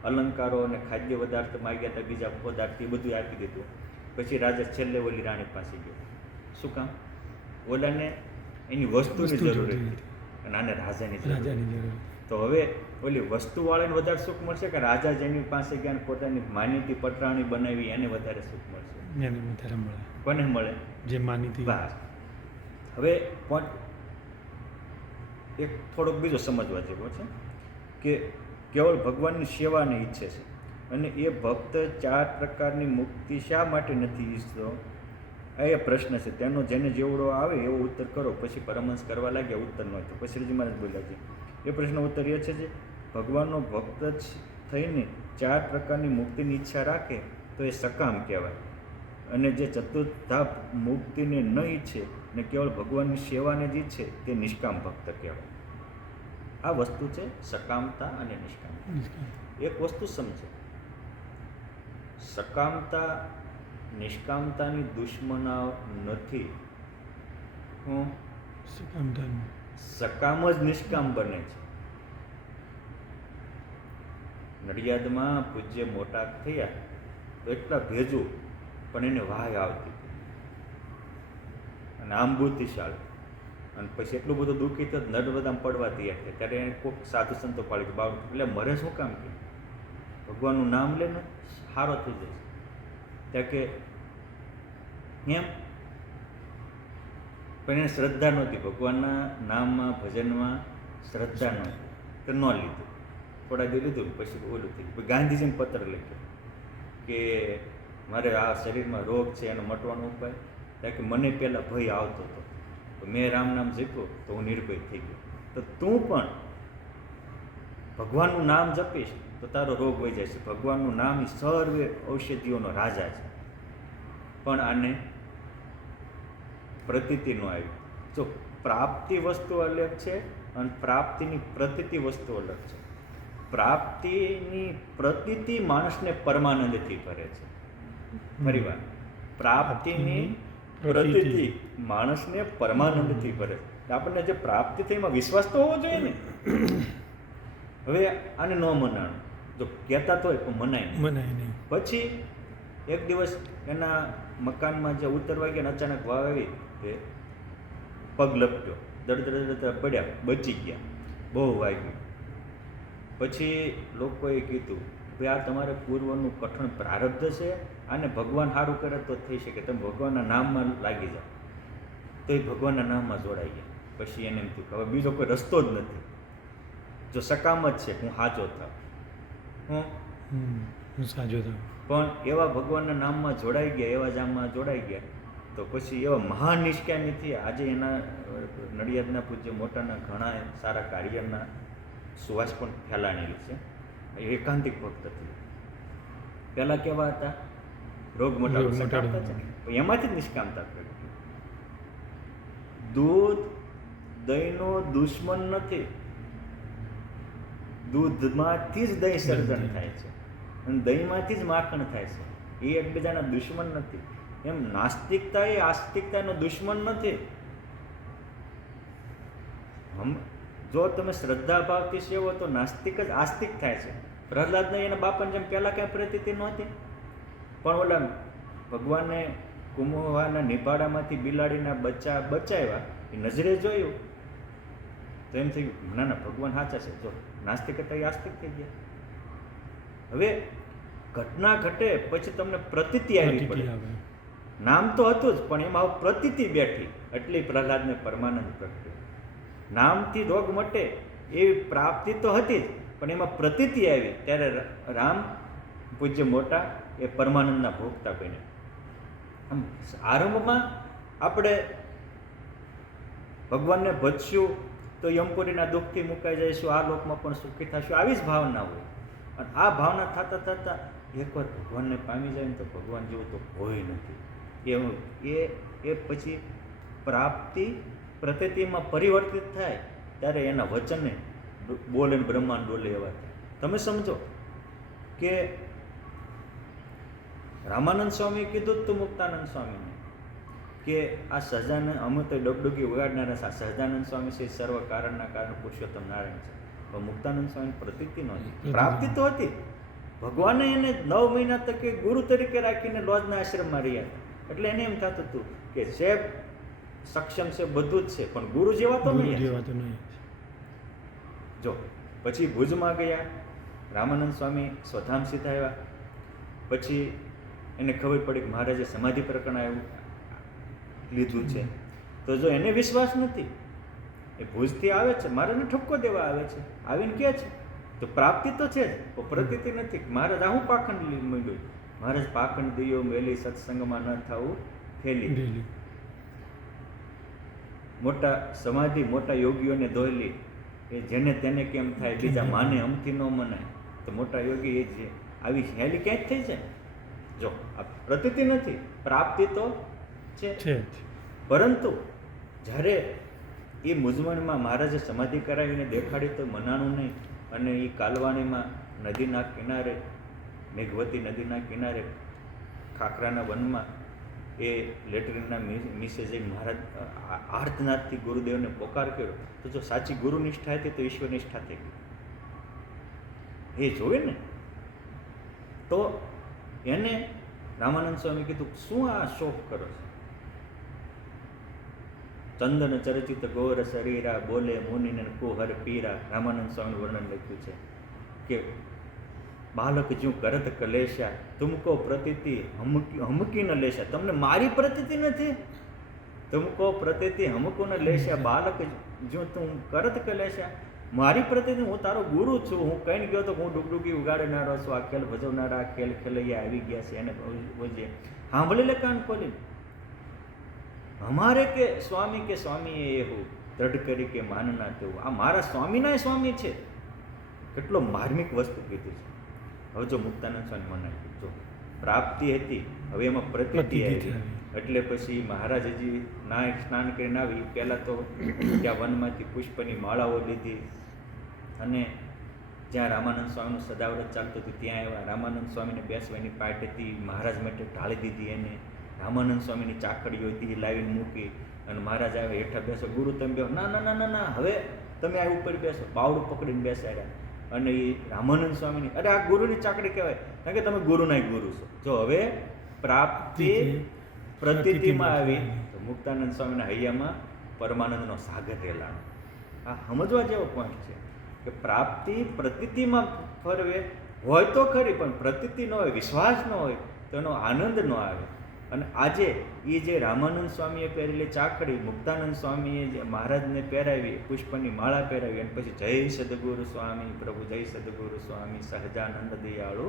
અલંકારો અને ખાદ્ય પદાર્થ માગ્યા હતા બીજા પદાર્થ એ બધું આપી દીધું. પછી રાજા છેલ્લે ઓલી રાણી પાસે ગયો. શું કામ? ઓલાને એની વસ્તુની જરૂર હતી અને આને રાજાની જરૂર. તો હવે ઓલી વસ્તુવાળાને વધારે સુખ મળશે કે રાજા જેની પાસે ગયા પોતાની માન્યતી પટરાણી બનાવી એને વધારે સુખ મળશે? એને વધારે મળે. કોને મળે? જે માનીતી. બસ. હવે એક થોડોક બીજો સમજવા જેવો છે કે કેવળ ભગવાનની સેવાને ઈચ્છે છે, અને એ ભક્ત 4 પ્રકારની મુક્તિ શા માટે નથી ઈચ્છતો? એ પ્રશ્ન છે. તેનો જેને જેવડો આવે એવો ઉત્તર કરો. પછી પરમહંસ કરવા લાગ્યા, ઉત્તર ન હતો. પછી શ્રીજી મહારાજ બોલ્યા છે એ પ્રશ્નનો ઉત્તર એ છે જે ભગવાનનો ભક્ત જ થઈને 4 પ્રકારની મુક્તિની ઈચ્છા રાખે તો એ સકામ કહેવાય, અને જે ચતુર્થા મુક્તિને ન ઈચ્છે ને કેવળ ભગવાનની સેવાને જ ઈચ્છે તે નિષ્કામ ભક્ત કહેવાય. આ વસ્તુ છે સકામતા અને નિષ્કામતા. એક વસ્તુ સમજો, સકામતા નિષ્કામતાની દુશ્મનાવ નથી. હું સકામ જ નિષ્કામ બને છે. નડિયાદમાં પૂજ્ય મોટા થયા તો એટલા ભેજું, પણ એને વાય આવતી અને આમ બુદ્ધિશાળી, અને પછી એટલું બધું દુઃખી તો નર્મદામાં પડવા તૈયાર થયા. ત્યારે એને કોઈક સાધુ સંતો પાડી કે બાબુ એટલે મરે શું કામ કે ભગવાનનું નામ લે ને સારો થઈ જાય. ત્યાં કે એમ, પણ એને શ્રદ્ધા નહોતી ભગવાનના નામમાં ભજનમાં, શ્રદ્ધા નહોતી તો ન લીધું. થોડા દી લીધું પછી ઓલું થઈ ગયું. ગાંધીજીને પત્ર લખ્યો કે મારે આ શરીરમાં રોગ છે એનો મટવાનો ઉપાય. ત્યાં કે મને પહેલાં ભય આવતો હતો, તો મેં રામ નામ જપ્યો તો હું નિર્ભય થઈ ગયો. તો તું પણ ભગવાનનું નામ જપીશ તો તારો રોગ વહી જાય છે. ભગવાનનું નામ એ સર્વે ઔષધિઓનો રાજા છે. પણ આને પ્રતીતિ ન આવી. જો પ્રાપ્તિ વસ્તુ અલગ છે અને પ્રાપ્તિની પ્રતીતિ વસ્તુ અલગ છે. પ્રાપ્તિની પ્રતીતિ માણસને પરમાનંદથી ભરે છે. ફરી વાર, પ્રાપ્તિની પ્રતીતિ માણસને પરમાનંદથી ભરે છે. આપણને જે પ્રાપ્તિ થઈ એમાં વિશ્વાસ તો હોવો જોઈએ ને. હવે આને ન મનાણું, જો કહેતા તો હોય પણ મનાય નહીં. પછી એક દિવસ એના મકાનમાં જે ઉતરવા ગયા અચાનક વાવ આવી તે પગ લપટ્યો, દડદડ પડ્યા, બચી ગયા, બહુ વાગ્યું. પછી લોકોએ કીધું ભાઈ આ તમારે પૂર્વનું કઠણ પ્રારબ્ધ છે, આને ભગવાન સારું કરે તો થઈ શકે, તમે ભગવાનના નામમાં લાગી જાઓ. તો એ ભગવાનના નામમાં જોડાઈ ગયા. પછી એને એમ થયું કે હવે બીજો કોઈ રસ્તો જ નથી, જો સકામ જ છે હું સાચો થાવ, હું સાચો થાવ. પણ એવા ભગવાનના નામમાં જોડાઈ ગયા, એવા જામમાં જોડાઈ ગયા. તો પછી એવા મહાન નિષ્કામી થયા. આજે એના નડિયાદના પૂજ્ય મોટાના ઘણા સારા કાર્યના સુવાસ પણ ફેલાણેલી છે. એકાંતિક ભક્ત થયું. પહેલાં કેવા હતા? રોગ મટાડતા છે ને, એમાંથી જ નિષ્કામતા કરી. દૂધ દહીંનો દુશ્મન નથી, દૂધમાંથી જ દહીં સર્જન થાય છે અને દહીંમાંથી જ માખણ થાય છે. એ એકબીજાના દુશ્મન નથી. એમ નાસ્તિકતા એ આસ્તિકતાનો દુશ્મન નથી. જો તમે શ્રદ્ધા ભાવથી સેવો તો નાસ્તિક જ આસ્તિક થાય છે. પ્રહલાદને એના બાપાને જેમ પહેલાં કાંઈ પ્રતીતિ નહોતી, પણ ઓલા ભગવાને કુમુહાના નિભાડામાંથી બિલાડીના બચ્ચા બચાવ્યા, એ નજરે જોયું તો એમ થયું ના ના ભગવાન સાચા છે. જો નાસ્તિક હતા એ આસ્તિક થઈ ગયા. હવે ઘટના ઘટે પછી તમને પ્રતીતિ આવી પડે. નામ તો હતું જ પણ એમાં પ્રતીતિ બેઠી, એટલી પ્રહલાદને પરમાનંદ પ્રગટ્યો. નામથી રોગ મટે એવી પ્રાપ્તિ તો હતી જ, પણ એમાં પ્રતીતિ આવી ત્યારે રામ પૂજ્ય મોટા એ પરમાનંદના ભોગતા બન્યા. આમ આરંભમાં આપણે ભગવાનને ભજશું તો યમપુરીના દુઃખથી મુકાઈ જઈશું, આ લોકમાં પણ સુખી થશું, આવી જ ભાવના હોય. અને આ ભાવના થતાં થતાં એકવાર ભગવાનને પામી જાય ને તો ભગવાન જેવું તો કોઈ નથી. એ પછી પ્રાપ્તિ પ્રતીતિમાં પરિવર્તિત થાય ત્યારે એના વચને બોલે બ્રહ્માંડ ડોલે એવા થાય. તમે સમજો કે રામાનંદ સ્વામીએ કીધું જ તો મુક્તાનંદ સ્વામીને કે આ સહજાનંદ અમે તો ડગડુગી ઉગાડનારા સહજાનંદ સ્વામી છે સર્વ કારણના કારણ પુરુષોત્તમ નારાયણ છે. પણ મુક્તાનંદ સ્વામી પ્રતીતિ નહોતી, પ્રાપ્તિ તો હતી. ભગવાને એને 9 મહિના તકે ગુરુ તરીકે રાખીને લોજના આશ્રમમાં રહ્યા હતા. એટલે એને એમ થતું હતું કે સેફ સક્ષમ છે, બધું જ છે, પણ ગુરુ જેવા તો નહીં. જો પછી ભુજમાં ગયા, રામાનંદ સ્વામી સ્વધામ સીધા આવ્યા. પછી એને ખબર પડી કે મહારાજે સમાધિ પ્રકરણ લીધું છે. તો જો એને વિશ્વાસ નથી, એ ભુજથી આવે છે, મહારાજને ઠપકો દેવા આવે છે, આવીને કહે છે તો પ્રાપ્તિ તો છે જ, તો પ્રતીતિ નથી. મહારાજ આ હું પાખંડ માંડ્યું? મહારાજ પાખંડ દિયો મેલી સત્સંગમાં ન થવું ફેલી. મોટા સમાધિ મોટા યોગીઓને દોયલી, એ જેને તેને કેમ થાય, બીજા માને અમથી ન મનાય. તો મોટા યોગી એ જે આવી હેલી ક્યાંય થઈ છે? જો આ પ્રતીતિ નથી, પ્રાપ્તિ તો છે. પરંતુ જ્યારે એ મૂંઝવણમાં મહારાજે સમાધિ કરાવીને દેખાડી તો મનાણું નહીં. અને એ કાલવાણીમાં નદીના કિનારે, મેઘવતી નદીના કિનારે ખાખરાના વનમાં એ લેટરીનના મીસે જઈ મહારાજ આર્તનાથથી ગુરુદેવને પોકાર કર્યો. તો જો સાચી ગુરુ નિષ્ઠા હતી તો ઈશ્વર નિષ્ઠા થઈ ગઈ. એ જોવે ને તો એને રામાનંદ સ્વામી કીધું, શું આ શોક કરો છો? ચંદન ચરચિત ગોર શરીરા, બોલે મુનિને કુહર પીરા. રામાનંદ સ્વામી વર્ણન લખ્યું છે કે બાલક જ્યું કરત કલેશા, તુમકો પ્રતીતિ હમકી ન લેશા. તમને મારી પ્રતીતિ નથી, તુમકો પ્રતીતિ હમકો ન લેશા. બાલક જ્યું તું કરત કલેશા, મારી પ્રતીતિ, હું તારો ગુરુ છું. હું કહીને ગયો તો હું ડુગડુગી ઉગાડનારો છું. આ ખેલ ભજવનારા ખેલ ખેલૈયા આવી ગયા છે. એને બોલજે સાંભળી લે કાન ખોલી. અમારે કે સ્વામી એ હું દ્રઢ કરી કે માનના તેવું. આ મારા સ્વામીના સ્વામી છે. કેટલો માર્મિક વસ્તુ કીધી છે. હવે જો મુક્તાનંદ સ્વામી મનાવી, જો પ્રાપ્તિ હતી, હવે એમાં પ્રતીતિ આવી. એટલે પછી મહારાજ હજી સ્નાન કરીને આવી પહેલાં તો ત્યાં વનમાંથી પુષ્પની માળાઓ લીધી અને જ્યાં રામાનંદ સ્વામીનું સદાવ્રત ચાલતું હતું ત્યાં આવ્યા. રામાનંદ સ્વામીને બેસવાની પાટ હતી, મહારાજ માટે ઢાળી દીધી એને. રામાનંદ સ્વામીની ચાકડીઓ હતી લાવીને મૂકી અને મહારાજ આવે, હેઠા બેસો. ગુરુ તમે બેસો. ના ના ના ના ના, હવે તમે આ ઉપર બેસો. બાવડું પકડીને બેસાડ્યા. અને એ રામાનંદ સ્વામીની, અરે આ ગુરુની ચાકડી કહેવાય, કારણ કે તમે ગુરુના ગુરુ છો. જો હવે પ્રાપ્તિ પ્રતીતિમાં આવી તો મુક્તાનંદ સ્વામીના હૈયામાં પરમાનંદનો સાગર રેલાનો. આ સમજવા જેવો પોઈન્ટ છે કે પ્રાપ્તિ પ્રતીતિમાં ફરવે હોય તો ખરી, પણ પ્રતીતિ ન હોય, વિશ્વાસ ન હોય તો એનો આનંદ ન આવે. અને આજે એ જે રામાનંદ સ્વામીએ પહેરેલી ચાકડી મુક્તાનંદ સ્વામીએ જે મહારાજને પહેરાવી, પુષ્પની માળા પહેરાવી, અને પછી જય સદગુરુ સ્વામી પ્રભુ, જય સદગુરુ સ્વામી સહજાનંદ દયાળુ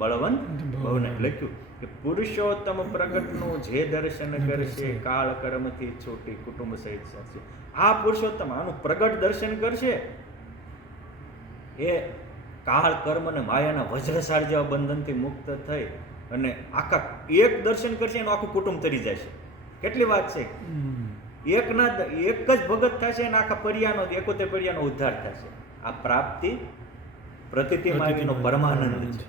બળવંત ભવને લખ્યું કે પુરુષોત્તમ પ્રગટનું જે દર્શન કરશે, કાળ કર્મથી છૂટી કુટુંબ સહિત થશે. આ પુરુષોત્તમ આનું પ્રગટ દર્શન કરશે એ કાળ કર્મ અને માયાના વજ્રસાળ જેવા બંધનથી મુક્ત થઈ અને આખા એક દર્શન કરશે એનું આખું કુટુંબ તરી જશે. કેટલી વાત છે! એક જ ભગત થશે અને આખા પરિયાનો 71 પરિયાનો ઉદ્ધાર થશે. આ પ્રાપ્તિ પ્રતીતિમાં આવીનો પરમાનંદ છે.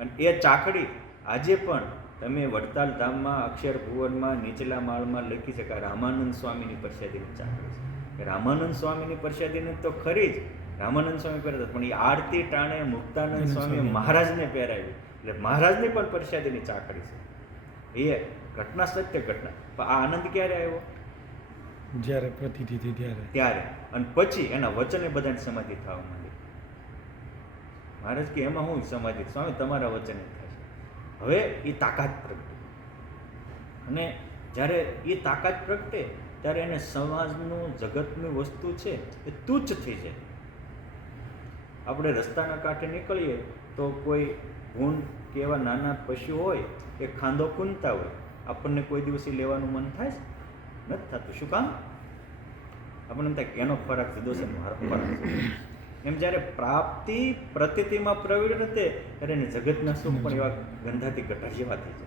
અને એ ચાકડી આજે પણ તમે વડતાલ ધામમાં અક્ષર ભુવનમાં નીચલા માળમાં લખી શકાય રામાનંદ સ્વામીની પ્રસાદીની ચાકડી છે. રામાનંદ સ્વામીની પ્રસાદીની તો ખરી જ, રામાનંદ સ્વામી પહેરતા, પણ એ આરતી ટાણે મુક્તાનંદ સ્વામી મહારાજને પહેરાવી, એટલે મહારાજની પણ પ્રસાદીની ચાકડી છે. એ ઘટના સત્ય ઘટના. પણ આ આનંદ ક્યારે આવ્યો? જ્યારે પ્રતીતિ થઈ ત્યારે. અને પછી એના વચને બધાને સમાધિ થવા માંડી. મહારાજ કે એમાં હું સમાધિ? સ્વામી તમારા વચને થશે. હવે એ તાકાત પ્રગટે, અને જ્યારે એ તાકાત પ્રગટે ત્યારે એને સમાજનું જગતની વસ્તુ છે એ તુચ્છ થઈ જાય. આપણે રસ્તાના કાંઠે નીકળીએ તો કોઈ ભૂંડ કે એવા નાના પશુ હોય એ ખાંદો કૂંદતા હોય, આપણને કોઈ દિવસ લેવાનું મન થાય છે? નથી થતું. શું કામ? આપણને એમ થાય કે એનો ખોરાક જુદો છે, મારો ખોરાક છે. એમ જ્યારે પ્રાપ્તિ પ્રતીતિમાં પ્રવૃત્તે ત્યારે એને જગતના સુખ પણ એવા ગંધાથી ગટર જેવા થઈ જશે,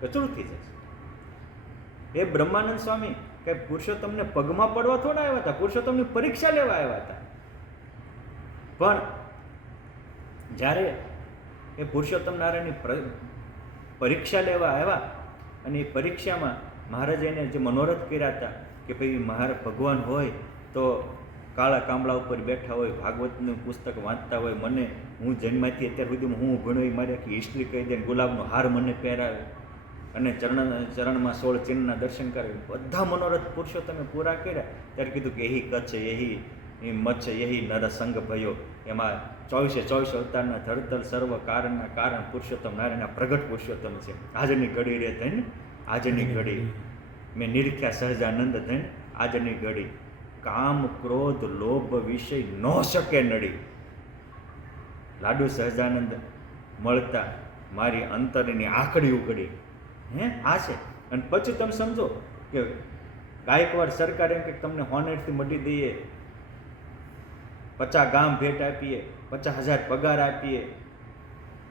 કચરું થઈ જશે. એ બ્રહ્માનંદ સ્વામી કે પુરુષોત્તમને પગમાં પડવા થોડા આવ્યા હતા, પુરુષોત્તમની પરીક્ષા લેવા આવ્યા હતા. પણ જ્યારે એ પુરુષોત્તમ નારાયણની પરીક્ષા લેવા આવ્યા અને એ પરીક્ષામાં મહારાજે એને જે મનોરથ કર્યા હતા કે ભાઈ મારા ભગવાન હોય તો કાળા કામળા ઉપર બેઠા હોય, ભાગવતનું પુસ્તક વાંચતા હોય, મને હું જન્માથી અત્યાર સુધીમાં હું ભણોઈ મારી આખી હિસ્ટ્રી કહી દે, ગુલાબનો હાર મને પહેરાવે અને ચરણમાં 16 ચિહ્નના દર્શન કરે. બધા મનોરથ પુરુષોત્તમે પૂરા કર્યા. ત્યારે કીધું કે એહી કચ્છ એહી મચ્છ એહી નર સંગ ભયો. એમાં 24 અવતારના ધરતલ સર્વ કારણના કારણ પુરુષોત્તમ નારાયણના પ્રગટ પુરુષોત્તમ છે. આજની ઘડી રે ધન આજની ઘડી મેં નિરીખ્યા સહજાનંદ ધન આજની ઘડી. કામ ક્રોધ લોભ વિષય ન શકે નડી. લાડુ સહજાનંદ મળતા મારી અંતરની આંખડી ઉગડી. આ છે. અને પછી તમે સમજો કે ગાયકવાડ સરકાર એમ કે તમને હોનેરથી મળી દઈએ, 50 ગામ ભેટ આપીએ, 50,000 પગાર આપીએ,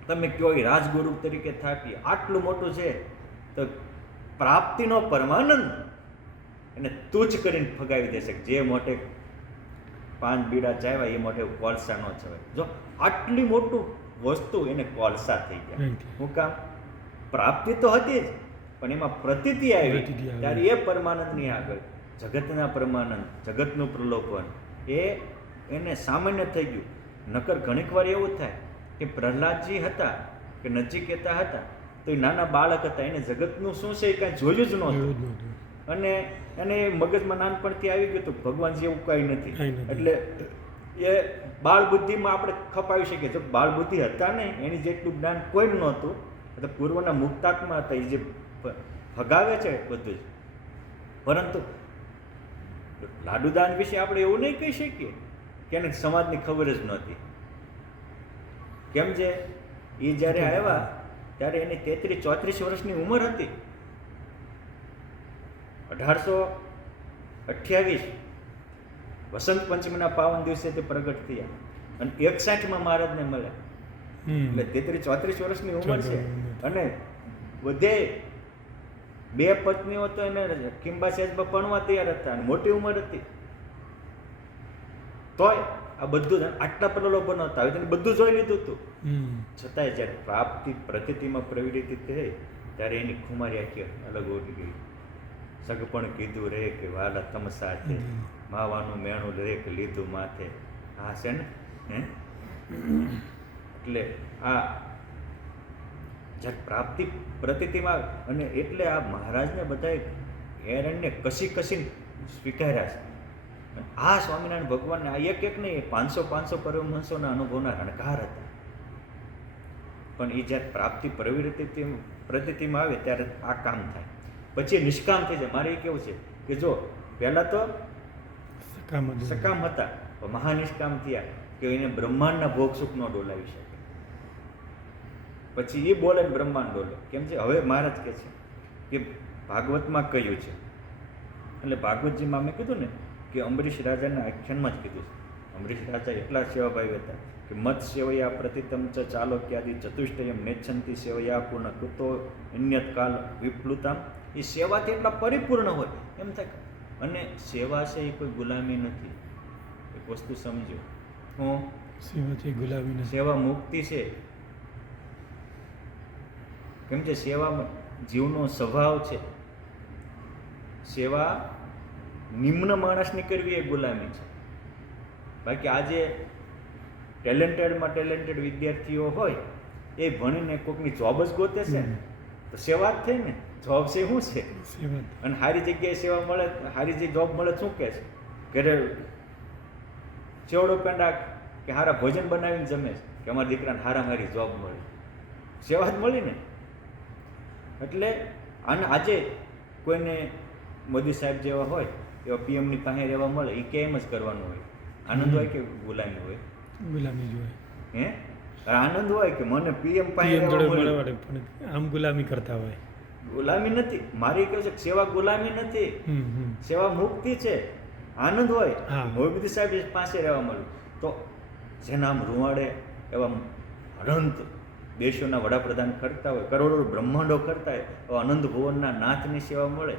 તમે કયો એ રાજગુરુ તરીકે થાપીએ. આટલું મોટું છે તો પ્રાપ્તિનો પરમાનંદ એને તુચ્છ કરીને ફગાવી દેશે. જે મોટે 5 બીડા ચાવ્યા એ મોટે કોલસા ન છવાય. જો આટલી મોટું વસ્તુ એને કોલસા થઈ ગયા. શું કામ? પ્રાપ્તિ તો હતી જ, પણ એમાં પ્રતીતિ આવી ત્યારે એ પરમાનંદની આગળ જગતના પરમાનંદ, જગતનું પ્રલોભન એને સામાન્ય થઈ ગયું. નકર ઘણીક વાર એવું થાય કે પ્રહલાદજી હતા કે નચિકેતા હતા તો એ નાના બાળક હતા, એને જગતનું શું છે એ કાંઈ જોયું જ નહોતું. એવું જ નહોતું. અને એને મગજમાં નાનપણથી આવી ગયું હતું ભગવાન જેવું કાંઈ નથી. કાંઈ નથી. એટલે એ બાળ બુદ્ધિમાં આપણે ખપાવી શકીએ. જો બાળ બુદ્ધિ હતા ને એની જેટલું જ્ઞાન કોઈ નહોતું, એટલે પૂર્વના મુક્તાત્મા હતા એ જે ભગાવે છે બધું જ. પરંતુ લાડુદાન વિશે આપણે એવું નહીં કહી શકીએ કે એને સમાજની ખબર જ નહોતી. કેમ છે એ જ્યારે આવ્યા ત્યારે એની 33-34 વર્ષની ઉંમર હતી. 1828 વસંત પંચમીના પાવન દિવસે તે પ્રગટ થયા અને 61માં મહારાજને મળ્યા. એટલે 33-34 વર્ષની ઉંમર છે. અને બધે 2 પત્નીઓ તો એને કિંબા સેજબા ભણવા તૈયાર હતા અને મોટી ઉંમર હતી. તોય આ બધું જ આટલા પ્રલોભનો હતા, હવે તેને બધું જોઈ લીધું હતું. છતાંય જ્યારે પ્રાપ્તિ પ્રતિતિમાં પ્રવૃત્તિ થઈ ત્યારે એની ખુમારી આખી અલગ ઓળી ગઈ. સગપણ કીધું રે કે વાલા તમ સાથે, માવાનું મેણું રે કે લીધું માથે. આ છે ને એટલે આ જ્યારે પ્રાપ્તિ પ્રતિતિમાં, અને એટલે આ મહારાજને બધાએ એરણને કસીને સ્વીકાર્યા છે. આ સ્વામિનારાયણ ભગવાનને આ એક નહીં 500 પરમહંસોના અનુભવના રણકાર હતા. પણ એ જ્યારે પ્રાપ્તિ પ્રતિતિમાં આવે ત્યારે આ કામ થાય, પછી નિષ્કામ થઈ જાય. મારે એ કેવું છે કે જો પહેલાં તો સકામ હતા, મહાનિષ્કામ થયા કે એને બ્રહ્માંડના ભોગ સુખ ન ડોલાવી શકે. પછી એ બોલે ને બ્રહ્માંડ ડોલે. કેમ છે હવે મહારાજ કહે છે કે ભાગવતમાં કહ્યું છે, એટલે ભાગવતજીમાં મેં કીધું ને કે અમરીશ રાજાના આખ્યાનમાં જ કીધું છે. અમરીશ રાજા એટલા સેવાભાવી હતા કે મત સેવયા પ્રતિતમ ચ ચાલોક્યાદિ ચતુષ્ટયમ નેચ્છંતી સેવયા પૂર્ણ કૃતો અન્યત કાલ વિપ્લુતામ. એ સેવાથી એટલા પરિપૂર્ણ હોય એમ થાય. અને સેવા છે એ કોઈ ગુલામી નથી. એક વસ્તુ સમજો, હું સેવા છે ગુલામી નથી. સેવા મુક્તિ છે. કેમ છે સેવા જીવનો સ્વભાવ છે. સેવા નિમ્ન માણસની કરવી એ ગુલામી છે. બાકી આજે ટેલેન્ટેડ વિદ્યાર્થીઓ હોય એ ભણીને કોઈકની જોબ જ ગોતે છે ને, તો સેવા જ થઈ ને. જોબ છે શું છે? અને સારી જગ્યાએ સેવા મળે, સારી જે જોબ મળે શું કહે છે? ઘરે ચેવડો પેંડા કે સારા ભોજન બનાવીને જમે છે કે અમારા દીકરાને સારી જોબ મળી. સેવા જ મળી ને. એટલે અને આજે કોઈને મોદી સાહેબ જેવા હોય એવા પીએમની પાસે રહેવા મળે, એ કેમ જ કરવાનું હોય? આનંદ હોય કે ગુલામી હોય? ગુલામી જ હોય. હે આનંદ હોય કે મને પીએમ પાસે રહેવા મળે, પણ આમ ગુલામી કરતા હોય. ગુલામી નથી. મારી કહે છે સેવા ગુલામી નથી, સેવા મુક્તિ છે. આનંદ હોય મોદી સાહેબ પાસે રહેવા મળે તો જેના આમ રૂવાડે એવા અનંત દેશોના વડાપ્રધાન કરતા હોય, કરોડો બ્રહ્માંડો કરતા હોય, એવા આનંદ ભુવનના નાથની સેવા મળે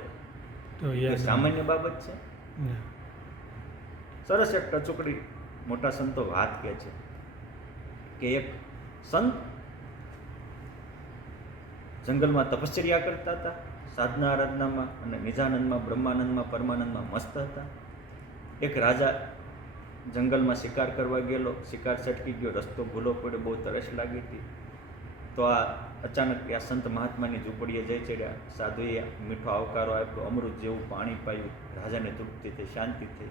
તો એ સામાન્ય બાબત છે? સરસ એક ટચુકડી મોટા સંતો વાત કહે છે કે એક સંત જંગલમાં તપશ્ચર્યા કરતા હતા, સાધના આરાધનામાં અને નિજાનંદમાં, બ્રહ્માનંદમાં, પરમાનંદમાં મસ્ત હતા. એક રાજા જંગલમાં શિકાર કરવા ગયેલો, શિકાર છટકી ગયો, રસ્તો ભૂલો પડ્યો, બહુ તરસ લાગી હતી. તો આ અચાનક આ સંત મહાત્માની ઝૂંપડીએ જઈ ચડ્યા. સાધુએ મીઠો આવકારો આપ્યો, અમૃત જેવું પાણી પાયું, રાજાને તૃપ્તિ થઈ, શાંતિ થઈ.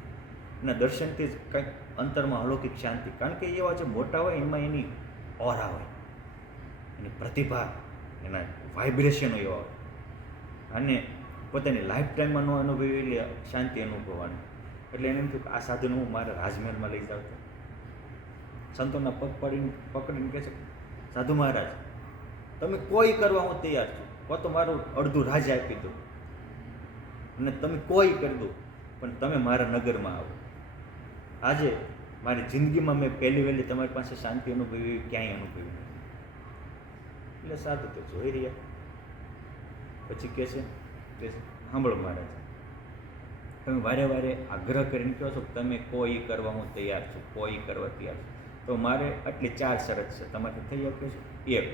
એના દર્શનથી જ કંઈક અંતરમાં અલૌકિક શાંતિ. કારણ કે એવા જે મોટા હોય એમાં એની ઓરા હોય, એની પ્રતિભા, એના વાઇબ્રેશનો એવા હોય, અને પોતાની લાઈફ ટાઈમમાં ન અનુભવેલી શાંતિ અનુભવવાની. એટલે એને એમ થયું કે આ સાધુને હું મારા રાજમહેલમાં લઈ જાઉં. સંતોના પગ પકડીને કહે છે, સાધુ મહારાજ તમે કોઈ કરવા હું તૈયાર છું, તો મારું અડધું રાજ આપી દો અને તમે કોઈ કરી દો, પણ તમે મારા નગરમાં આવો. આજે મારી જિંદગીમાં મેં પહેલી વહેલી તમારી પાસે શાંતિ અનુભવી ક્યાંય અનુભવી નથી. એટલે સાધુ તો જોઈ રહ્યા. પછી કહે છે કે સાંભળો મહારાજ, તમે વારે વારે આગ્રહ કરીને કહો છો કે તમે કોઈ કરવા હું તૈયાર છું, કોઈ કરવા તૈયાર છું. તો મારે આટલી 4 શરત છે, તમારે થઈ શકે છે. એક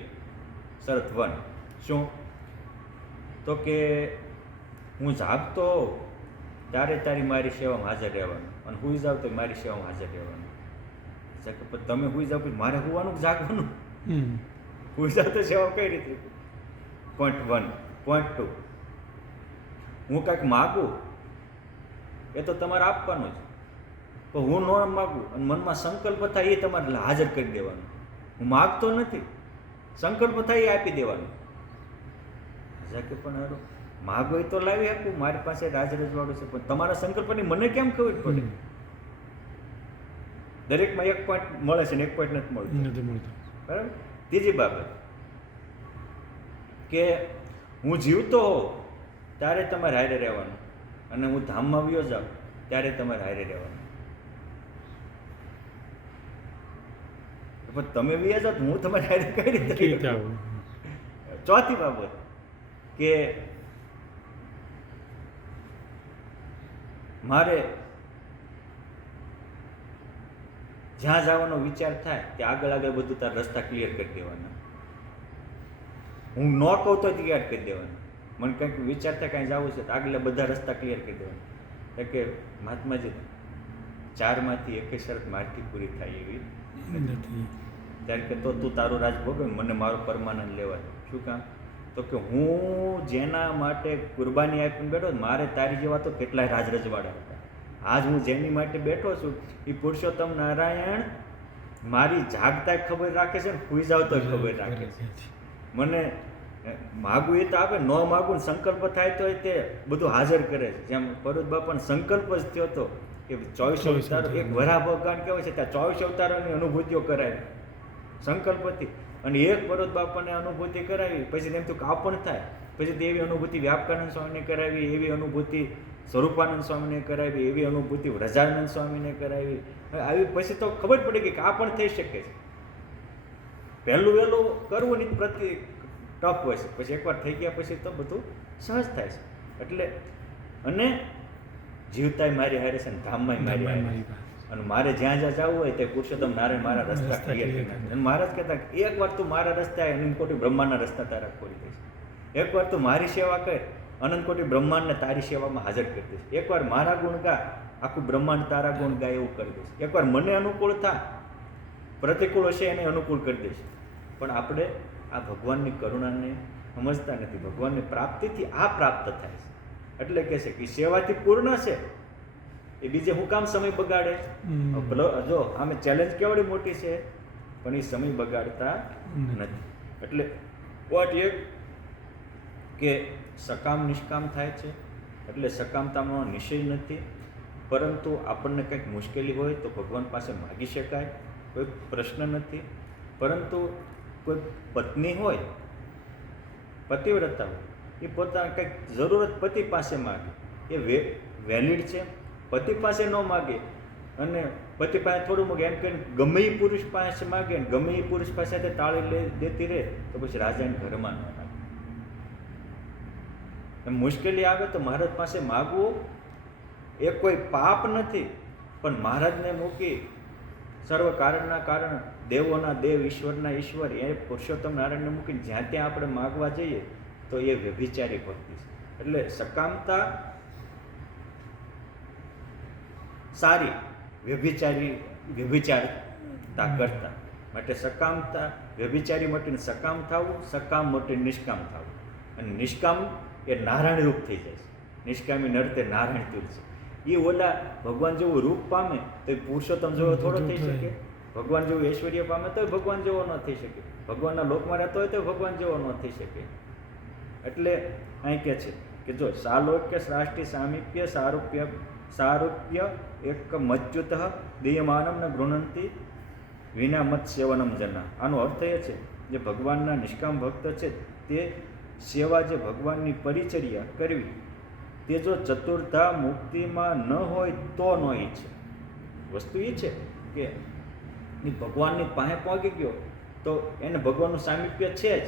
શરત 1 શું? તો કે હું જાગતો હોઉં ત્યારે તારી મારી સેવામાં હાજર રહેવાનું, અને હુઈ જાવ તો મારી સેવામાં હાજર રહેવાનું. તમે હુઈ જાવ પછી મારે હોવાનું જાગવાનું? હુઈ જાવ તો સેવા કઈ રીતે? 0.1 0.2 હું કાંઈક માગું એ તો તમારે આપવાનું જ, પણ હું ન માગું અને મનમાં સંકલ્પ થાય એ તમારે હાજર કરી દેવાનું. હું માગતો નથી, સંકલ્પ થાય એ આપી દેવાનું. કે પણ હારું માગો એ તો લાવી આપું, મારી પાસે રાજરાજવાળું છે, પણ તમારા સંકલ્પની મને કેમ ખબર પડે? દરેકમાં 1 પોઈન્ટ મળે છે ને 1 પોઈન્ટ નથી મળતું. બરાબર. ત્રીજી બાબત કે હું જીવતો હોઉં ત્યારે તમારે હારે રહેવાનું, અને હું ધામમાં વયો જાઉં ત્યારે તમારે હારે રહેવાનું. પણ તમે વયા જાઓ તો હું તમારે હારે કઈ રીતે આવું? ચોથી બાબત કે મારે જ્યાં જવાનો વિચાર થાય તે આગળ આગળ બધું તારા રસ્તા ક્લિયર કરી દેવાના. હું ન કહું તો ક્લિયર કરી દેવાના. મને કંઈક વિચાર થાય કાંઈ જવું છે તો આગળ બધા રસ્તા ક્લિયર કરી દેવાના. એટલે કે મહાત્માજી 4માંથી 1 શરત મારથી પૂરી થાય એવી નથી. ત્યારે કે તો તું તારું રાજ ભોગવ, મને મારું પરમાનંદ લેવાય. શું કામ? તો કે હું જેના માટે કુરબાની આપીને બેઠો, મારે તારી જેવા તો કેટલાય રાજ રજવાડા હતા. આજ હું જેની માટે બેઠો છું એ પુરુષોત્તમ નારાયણ મારી જાગતા ખબર રાખે છે ને સુઈ જાવ તો ખબર રાખે છે. મને માગું એ તો આપે, ન માગું સંકલ્પ થાય તો તે બધું હાજર કરે છે. જેમ પરુત બાપાનો સંકલ્પ જ થયો હતો કે 24 અવતારો, એક વરા ભગવાન કહેવાય છે ત્યાં 24 અવતારોની અનુભૂતિઓ કરાવી સંકલ્પથી, અને એક પરોત બાપાને અનુભૂતિ કરાવી. પછી તેમ થયું કે આ પણ થાય. પછી એવી અનુભૂતિ વ્યાપકાનંદ સ્વામીને કરાવી, એવી અનુભૂતિ સ્વરૂપાનંદ સ્વામીને કરાવી, એવી અનુભૂતિ વ્રજાનંદ સ્વામીને કરાવી. આવી પછી તો ખબર પડી કે આ પણ થઈ શકે છે. પહેલું વહેલું કરવું નહીં પ્રતિ ટફ હોય છે, પછી એકવાર થઈ ગયા પછી તો બધું સહજ થાય છે. એટલે અને જીવતાય મારી હારે છે ને ધામમાંય મારી હારે, અને મારે જ્યાં જ્યાં જવું હોય તે પુરુષોત્તમ નારાયણ મારા રસ્તા ક્લિયર કરી નાખે. અને મહારાજ કહેતા એકવાર તું મારા રસ્તા અનંત કોટી બ્રહ્માંડના રસ્તા તારા ખોલી દઈશ. એકવાર તું મારી સેવા કર, અનંત કોટી બ્રહ્માંડને તારી સેવામાં હાજર કરી દઈશ. એકવાર મારા ગુણ ગા, આખું બ્રહ્માંડ તારા ગુણ ગાય એવું કરી દઈશ. એકવાર મને અનુકૂળ થા, પ્રતિકૂળ હશે એને અનુકૂળ કરી દઈશ. પણ આપણે આ ભગવાનની કરુણાને સમજતા નથી. ભગવાનની પ્રાપ્તિથી આ પ્રાપ્ત થાય છે. એટલે કહે છે કે સેવાથી પૂર્ણ છે, એ બીજે હું કામ સમય બગાડે? જો આમે ચેલેન્જ કેવડી મોટી છે, પણ એ સમય બગાડતા નથી. એટલે વોટ એક કે સકામ નિષ્કામ થાય છે. એટલે સકામતામાં નિશ્ચય નથી, પરંતુ આપણને કંઈક મુશ્કેલી હોય તો ભગવાન પાસે માગી શકાય, કોઈ પ્રશ્ન નથી. પરંતુ કોઈ પત્ની હોય, પતિવ્રતા હોય, એ પોતાના કંઈક જરૂરત પતિ પાસે માગે, એ વેલિડ છે. પતિ પાસે ન માગે અને પતિ પાસે થોડું માગે એમ કહીને ગમે એ પુરુષ પાસે માગે ને ગમે એ પુરુષ પાસે તાળી દેતી રહે તો પછી રાજાને ઘરમાં ન લાગે. મુશ્કેલી આવે તો મહારાજ પાસે માગવું એ કોઈ પાપ નથી, પણ મહારાજને મૂકી સર્વ કારણના કારણ, દેવોના દેવ, ઈશ્વરના ઈશ્વર એ પુરુષોત્તમ નારાયણને મૂકીને જ્યાં ત્યાં આપણે માગવા જઈએ તો એ વ્યભિચારી ભક્તિ છે. એટલે સકામતા સારી, વ્યભિચારતા કરતા માટે સકામતા, વ્યભિચારી મટીને સકામ થવું, સકામ મટીને નિષ્કામ થવું. અને નિષ્કામ એ નારાયણ રૂપ થઈ જાય છે. નિષ્કામી નરતે નારાયણ તુલ છે. એ ઓલા ભગવાન જેવું રૂપ પામે તો પુરુષોત્તમ જેવો થોડો થઈ શકે? ભગવાન જેવું ઐશ્વર્ય પામે તો ભગવાન જેવો ન થઈ શકે. ભગવાનના લોકમાં રહેતો હોય તો ભગવાન જેવો ન થઈ શકે. એટલે અહીં કહે છે કે જો સાલોક્ય શ્રાષ્ટિ સામીપ્ય સારૂપ્ય એક મચ્યુત દીયમાનમ ન ગૃહંતી વિના મત સેવનમ જના. આનો અર્થ એ છે જે ભગવાનના નિષ્કામ ભક્ત છે તે સેવા, જે ભગવાનની પરિચર્યા કરવી, તે જો ચતુર્થા મુક્તિમાં ન હોય તો ન ઈચ્છે. વસ્તુ એ છે કે ભગવાનની પાસે પહોંચી ગયો તો એને ભગવાનનું સામીપ્ય છે જ,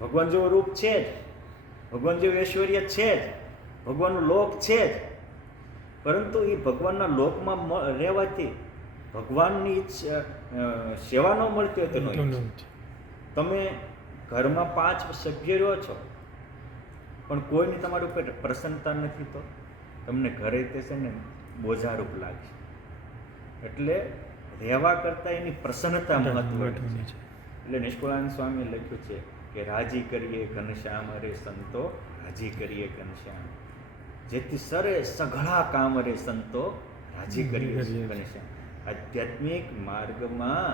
ભગવાન જેવું રૂપ છે જ, ભગવાન જેવું ઐશ્વર્ય છે જ, ભગવાનનું લોક છે જ. પરંતુ એ ભગવાનના લોકમાં રહેવાથી ભગવાનની સેવા ન મળતી હોય તો ન ઈચ્છે. તમે ઘરમાં 5 સભ્ય રહો છો પણ કોઈની તમારી ઉપર પ્રસન્નતા નથી તો તમને ઘરે તે છે ને બોજારૂપ લાગશે. એટલે રહેવા કરતાં એની પ્રસન્નતા મહત્વની છે. મહત્વની છે. એટલે નિષ્કુળાનંદ સ્વામીએ લખ્યું છે કે રાજી કરીએ ઘનશ્યામ રે સંતો, રાજી કરીએ ઘનશ્યામ, જેથી સરે સઘળા કામ રે સંતો, રાજી કરીએ ઘનશ્યામ. આધ્યાત્મિક માર્ગમાં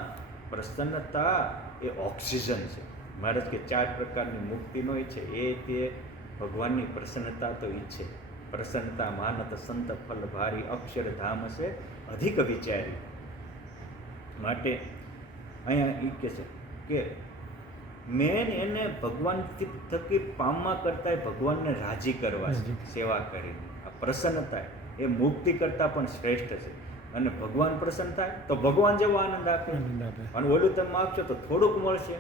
પ્રસન્નતા એ ઓક્સિજન છે. મહારાજ કે 4 પ્રકારની મુક્તિનો છે એ તે ભગવાનની પ્રસન્નતા તો ઈચ્છે. પ્રસન્નતા માનત સંત ફલ ભારી, અક્ષરધામ છે અધિક વિચારી. માટે અહીંયા એ કહે છે કે મેન એને ભગવાન થકી પામવા કરતા ભગવાનને રાજી કરવા છે, સેવા કરીને. આ પ્રસન્નતા એ મુક્તિ કરતાં પણ શ્રેષ્ઠ છે. અને ભગવાન પ્રસન્ન થાય તો ભગવાન જેવો આનંદ આપે, અને ઓલું તમે માગશો તો થોડુંક મળશે.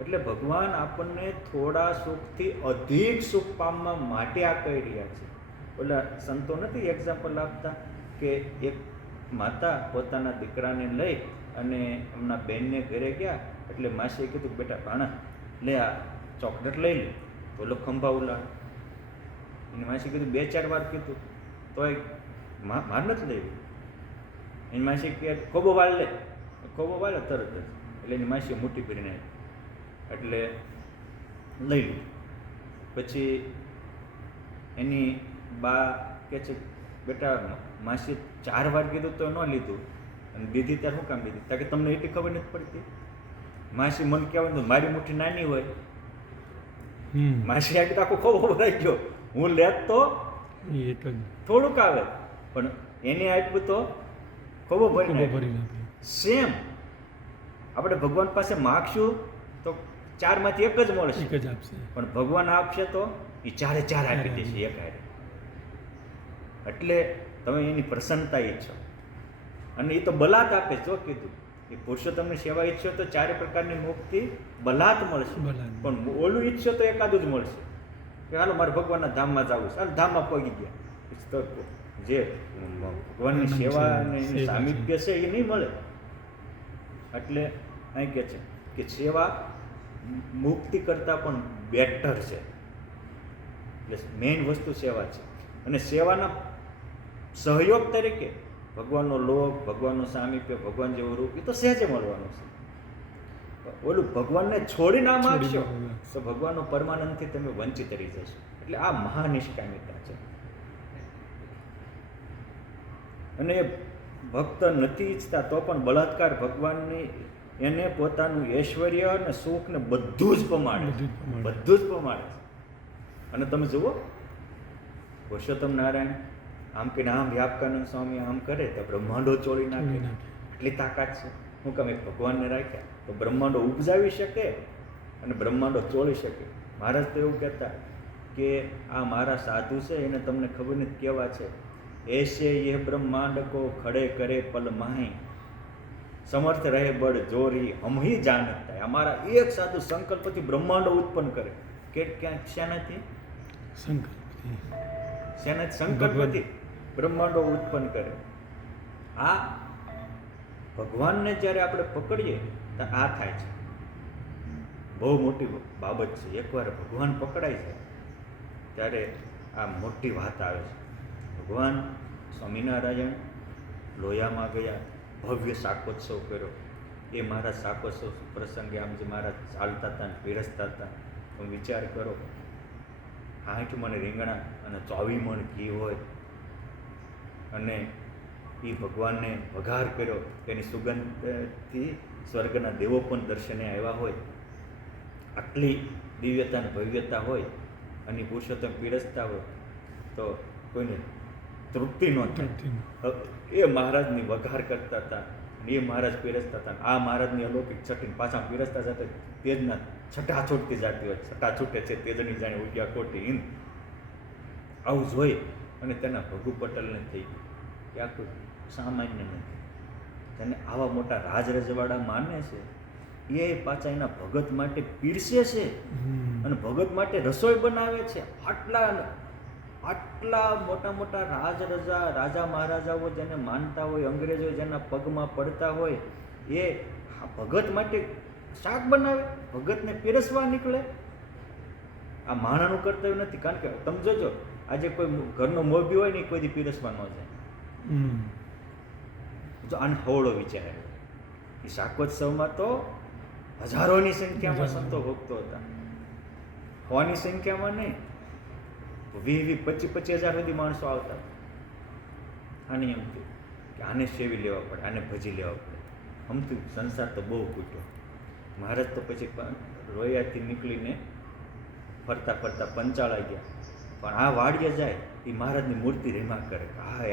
એટલે ભગવાન આપણને થોડા સુખથી અધિક સુખ પામવા માટે આ કહી રહ્યા છે. ઓલા સંતો નથી એક્ઝામ્પલ આપતા કે એક માતા પોતાના દીકરાને લઈ અને એમના બેનને ઘરે ગયા, એટલે માસીએ કીધું બેટા ભાણા લે આ ચોકલેટ લઈ લે. ઓલો ખંભા ઉલાડ. એની માસી કીધું 2-4 વાર કીધું તોય માર નથી લેવી. એની માસી કે ખોબો વાળ લે, ખોબો વાળે તરત જ. એટલે એની માસીએ મોટી ભરીને એટલે લઈ લીધું. પછી એની બા કહે છે બેટા માસીએ 4 વાર કીધું તો ન લીધું, અને દીધી ત્યારે શું કામ દીધી? કારણ કે તમને એટલી ખબર નથી પડતી. માસી મને કહેવાનું મારી મુઠ્ઠી નાની હોય, માસી આ આખો ખોબો ભરાઈ ગયો, હું લેત તો થોડુંક આવે, પણ એને આટલું તો ખોબો ભરી નાખે. સેમ આપણે ભગવાન પાસે માગશું તો 4 માંથી એક જ મળશે, એક જ આપશે. પણ ભગવાન આપશે તો એ 4 આપી દેશે એક હારે. એટલે તમે એની પ્રસન્નતા ઈચ્છો, અને એ તો બલાત આપે. જો કીધું એ પુરુષોત્તમની સેવા ઈચ્છો તો 4 પ્રકારની મુક્તિ બલાત મળશે, પણ ઓલું ઈચ્છો તો એકાદું જ મળશે કે હાલો મારે ભગવાનના ધામમાં જવું છે, હાલ ધામમાં પહોંચી ગયા. તો જે ભગવાનની સેવા અને એનું સામિપ્ય છે એ નહીં મળે. એટલે અહીં કહે છે કે સેવા મુક્તિ કરતાં પણ બેટર છે. એટલે મેઇન વસ્તુ સેવા છે. અને સેવાના સહયોગ તરીકે ભગવાનનો લોક, ભગવાનનું સામિપ્ય, ભગવાન જેવું રૂપ એ તો સહેજે મળવાનું છે. ઓલું ભગવાનને છોડી ના માગશો તો ભગવાનનો પરમાનંદથી તમે વંચિત રહી જશો. એટલે આ મહાનિષ્કામિતા છે. અને એ ભક્ત નથી ઈચ્છતા તો પણ બળાત્કાર ભગવાનની એને પોતાનું ઐશ્વર્ય અને સુખ ને બધું જ પમાડે, બધું જ પમાડે. અને તમે જુઓ પુરુષોત્તમ નારાયણ આમ કે આમ વ્યાપકાનંદ સ્વામી આમ કરે તો બ્રહ્માંડો ચોળી નાખે. એટલી તાકાત છે. હું કામ એક ભગવાનને રાખ્યા તો બ્રહ્માંડો ઉપજાવી શકે અને બ્રહ્માંડો ચોળી શકે. મહારાજ તો એવું કહેતા કે આ મારા સાધુ છે એને તમને ખબર નથી કેવા છે. ऐसे ये ब्रह्मांड को खड़े करे पल माही, समर्थ रहे बड़ जोरी हम ही जानता है. हमारा एक साधु संकल्पથી બ્રહ્માંડો ઉત્પન્ન કરે. કે ક્યાં શેનાથી? સંકલ્પથી બ્રહ્માંડો ઉત્પન્ન કરે. આ ભગવાનને જ્યારે આપણે પકડીએ તો આ થાય છે. બહુ મોટી બાબત છે. એકવાર ભગવાન પકડાય છે ત્યારે આ મોટી વાત આવે છે. ભગવાન સ્વામિનારાયણ લોયામાં ગયા, ભવ્ય શાકોત્સવ કર્યો. એ મારા શાકોત્સવ પ્રસંગે આમ જે મારા ચાલતા હતા ને પીરસતા હતા, તમે વિચાર કરો 8 મણ રીંગણા અને 24 મણ ઘી હોય, અને એ ભગવાનને વઘાર કર્યો. તેની સુગંધથી સ્વર્ગના દેવો પણ દર્શને આવ્યા હોય. આટલી દિવ્યતા અને ભવ્યતા હોય અને પુરુષોત્તમ પીરસતા હોય તો કોઈને તૃપ્તિ ન થાય. એ મહારાજની વઘાર કરતા હતા, એ મહારાજ પીરસતા હતા. આ મહારાજની અલૌકિક છઠ્ઠી પાછા પીરસતા જતા તેજના છઠ્ઠા છૂટતી જતી હોય. છઠ્ઠા છૂટે છે તેજની જાણે ઉગ્યા કોટી હિંદ. આવું જોઈ અને તેના ભગુ પટેલને થઈ ગયું કે આ કોઈ સામાન્ય નથી. તેને આવા મોટા રાજ રજવાડા માને છે, એ પાછા એના ભગત માટે પીરસે છે અને ભગત માટે રસોઈ બનાવે છે. આટલા મોટા મોટા રાજા મહારાજાઓ જેને માનતા હોય, અંગ્રેજો જેના પગમાં પડતા હોય, એ ભગત માટે શાક બનાવે, ભગતને પીરસવા નીકળે. આ માણાનું કર્તવ્ય નથી. કારણ કે તમે જોજો આજે કોઈ ઘરનો મોભી હોય ને કોઈ દી પીરસવા ન જાય. જો આને હવળો વિચારે એ શાકોત્સવમાં તો હજારોની સંખ્યામાં સંતો ભક્તો હતા, હોની સંખ્યામાં નહીં, 20-25 હજાર સુધી માણસો આવતા. આની એમ થયું કે આને સેવી લેવા પડે, આને ભજી લેવા પડે. આમથી સંસાર તો બહુ કૂટ્યો. મહારાજ તો પછી રોયાથી નીકળીને ફરતા ફરતા પંચાળા ગયા. પણ આ વાડીએ જાય એ મહારાજની મૂર્તિ રેમા કરે,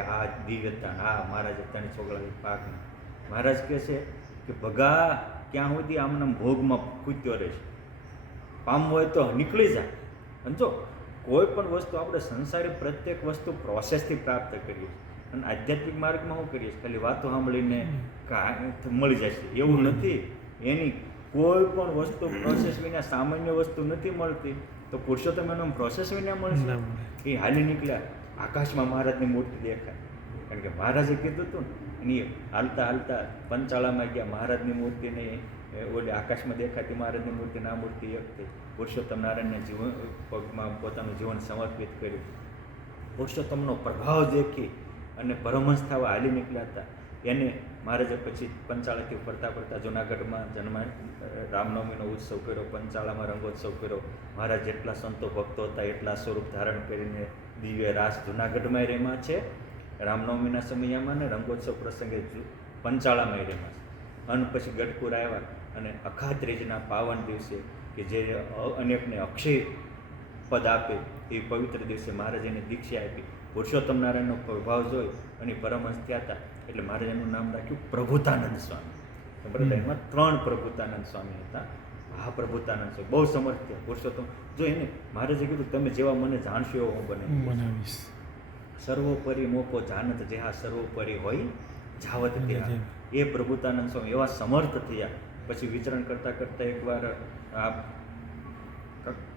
આ દિવ્યતા, આ મહારાજે ત્રણ છોકરા પાકને. મહારાજ કહે છે કે ભગા ક્યાં સુધી આમને ભોગમાં કૂટ્યો રહેશે, પામવું હોય તો નીકળી જાય. અને જો કોઈ પણ વસ્તુ આપણે સંસારી પ્રત્યેક વસ્તુ પ્રોસેસથી પ્રાપ્ત કરીએ અને આધ્યાત્મિક માર્ગમાં શું કરીએ ખાલી વાતો સાંભળીને મળી જાય છે એવું નથી. એની કોઈ પણ વસ્તુ પ્રોસેસ વિના, સામાન્ય વસ્તુ નથી મળતી. તો પુરુષોત્તમ એનો પ્રોસેસ વિના મળશે. એ હાલી નીકળ્યા, આકાશમાં મહારાજની મૂર્તિ દેખાય. કારણ કે મહારાજે કીધું હતું ને, એ હાલતા હાલતા પંચાળામાં ગયા, મહારાજની મૂર્તિને ઓલી આકાશમાં દેખાતી મહારાજની મૂર્તિને આ મૂર્તિ એક થઈ. પુરુષોત્તમ નારાયણને જીવન પગમાં પોતાનું જીવન સમર્પિત કર્યું. પુરુષોત્તમનો પ્રભાવ દેખી અને પરમહંસ થવા હાલી નીકળ્યા હતા. એને મહારાજે પછી પંચાળાથી ફરતા ફરતા જૂનાગઢમાં રામનવમીનો ઉત્સવ કર્યો, પંચાળામાં રંગોત્સવ કર્યો. મહારાજ જેટલા સંતો ભક્તો હતા એટલા સ્વરૂપ ધારણ કરીને દિવ્ય રાસ જૂનાગઢમાં રેમાં છે રામનવમીના સમયમાં, ને રંગોત્સવ પ્રસંગે પંચાળામાં રેમાં છે. અને પછી ગઢપુર આવ્યા અને અખા ત્રીજના પાવન દિવસે કે જે અનેકને અક્ષય પદ આપે એ પવિત્ર દિવસે મહારાજને દીક્ષા આપી. પુરુષોત્તમ નારાયણનો પ્રભાવ જોઈ અને પરમહંસ થયા હતા. એટલે મહારાજનું નામ રાખ્યું પ્રભુતાનંદ સ્વામી. બરાબર, એમાં 3 પ્રભુતાનંદ સ્વામી હતા. આ પ્રભુતાનંદ સ્વામી બહુ સમર્થ થયા. પુરુષોત્તમ જો એને મહારાજે કીધું તમે જેવા મને જાણશો એવો હું બનાવીશ. સર્વોપરી મોપો જાનત જેહા સર્વોપરી હોય જાવત ત્યાં. એ પ્રભુતાનંદ સ્વામી એવા સમર્થ થયા. પછી વિચરણ કરતાં કરતાં એકવાર આ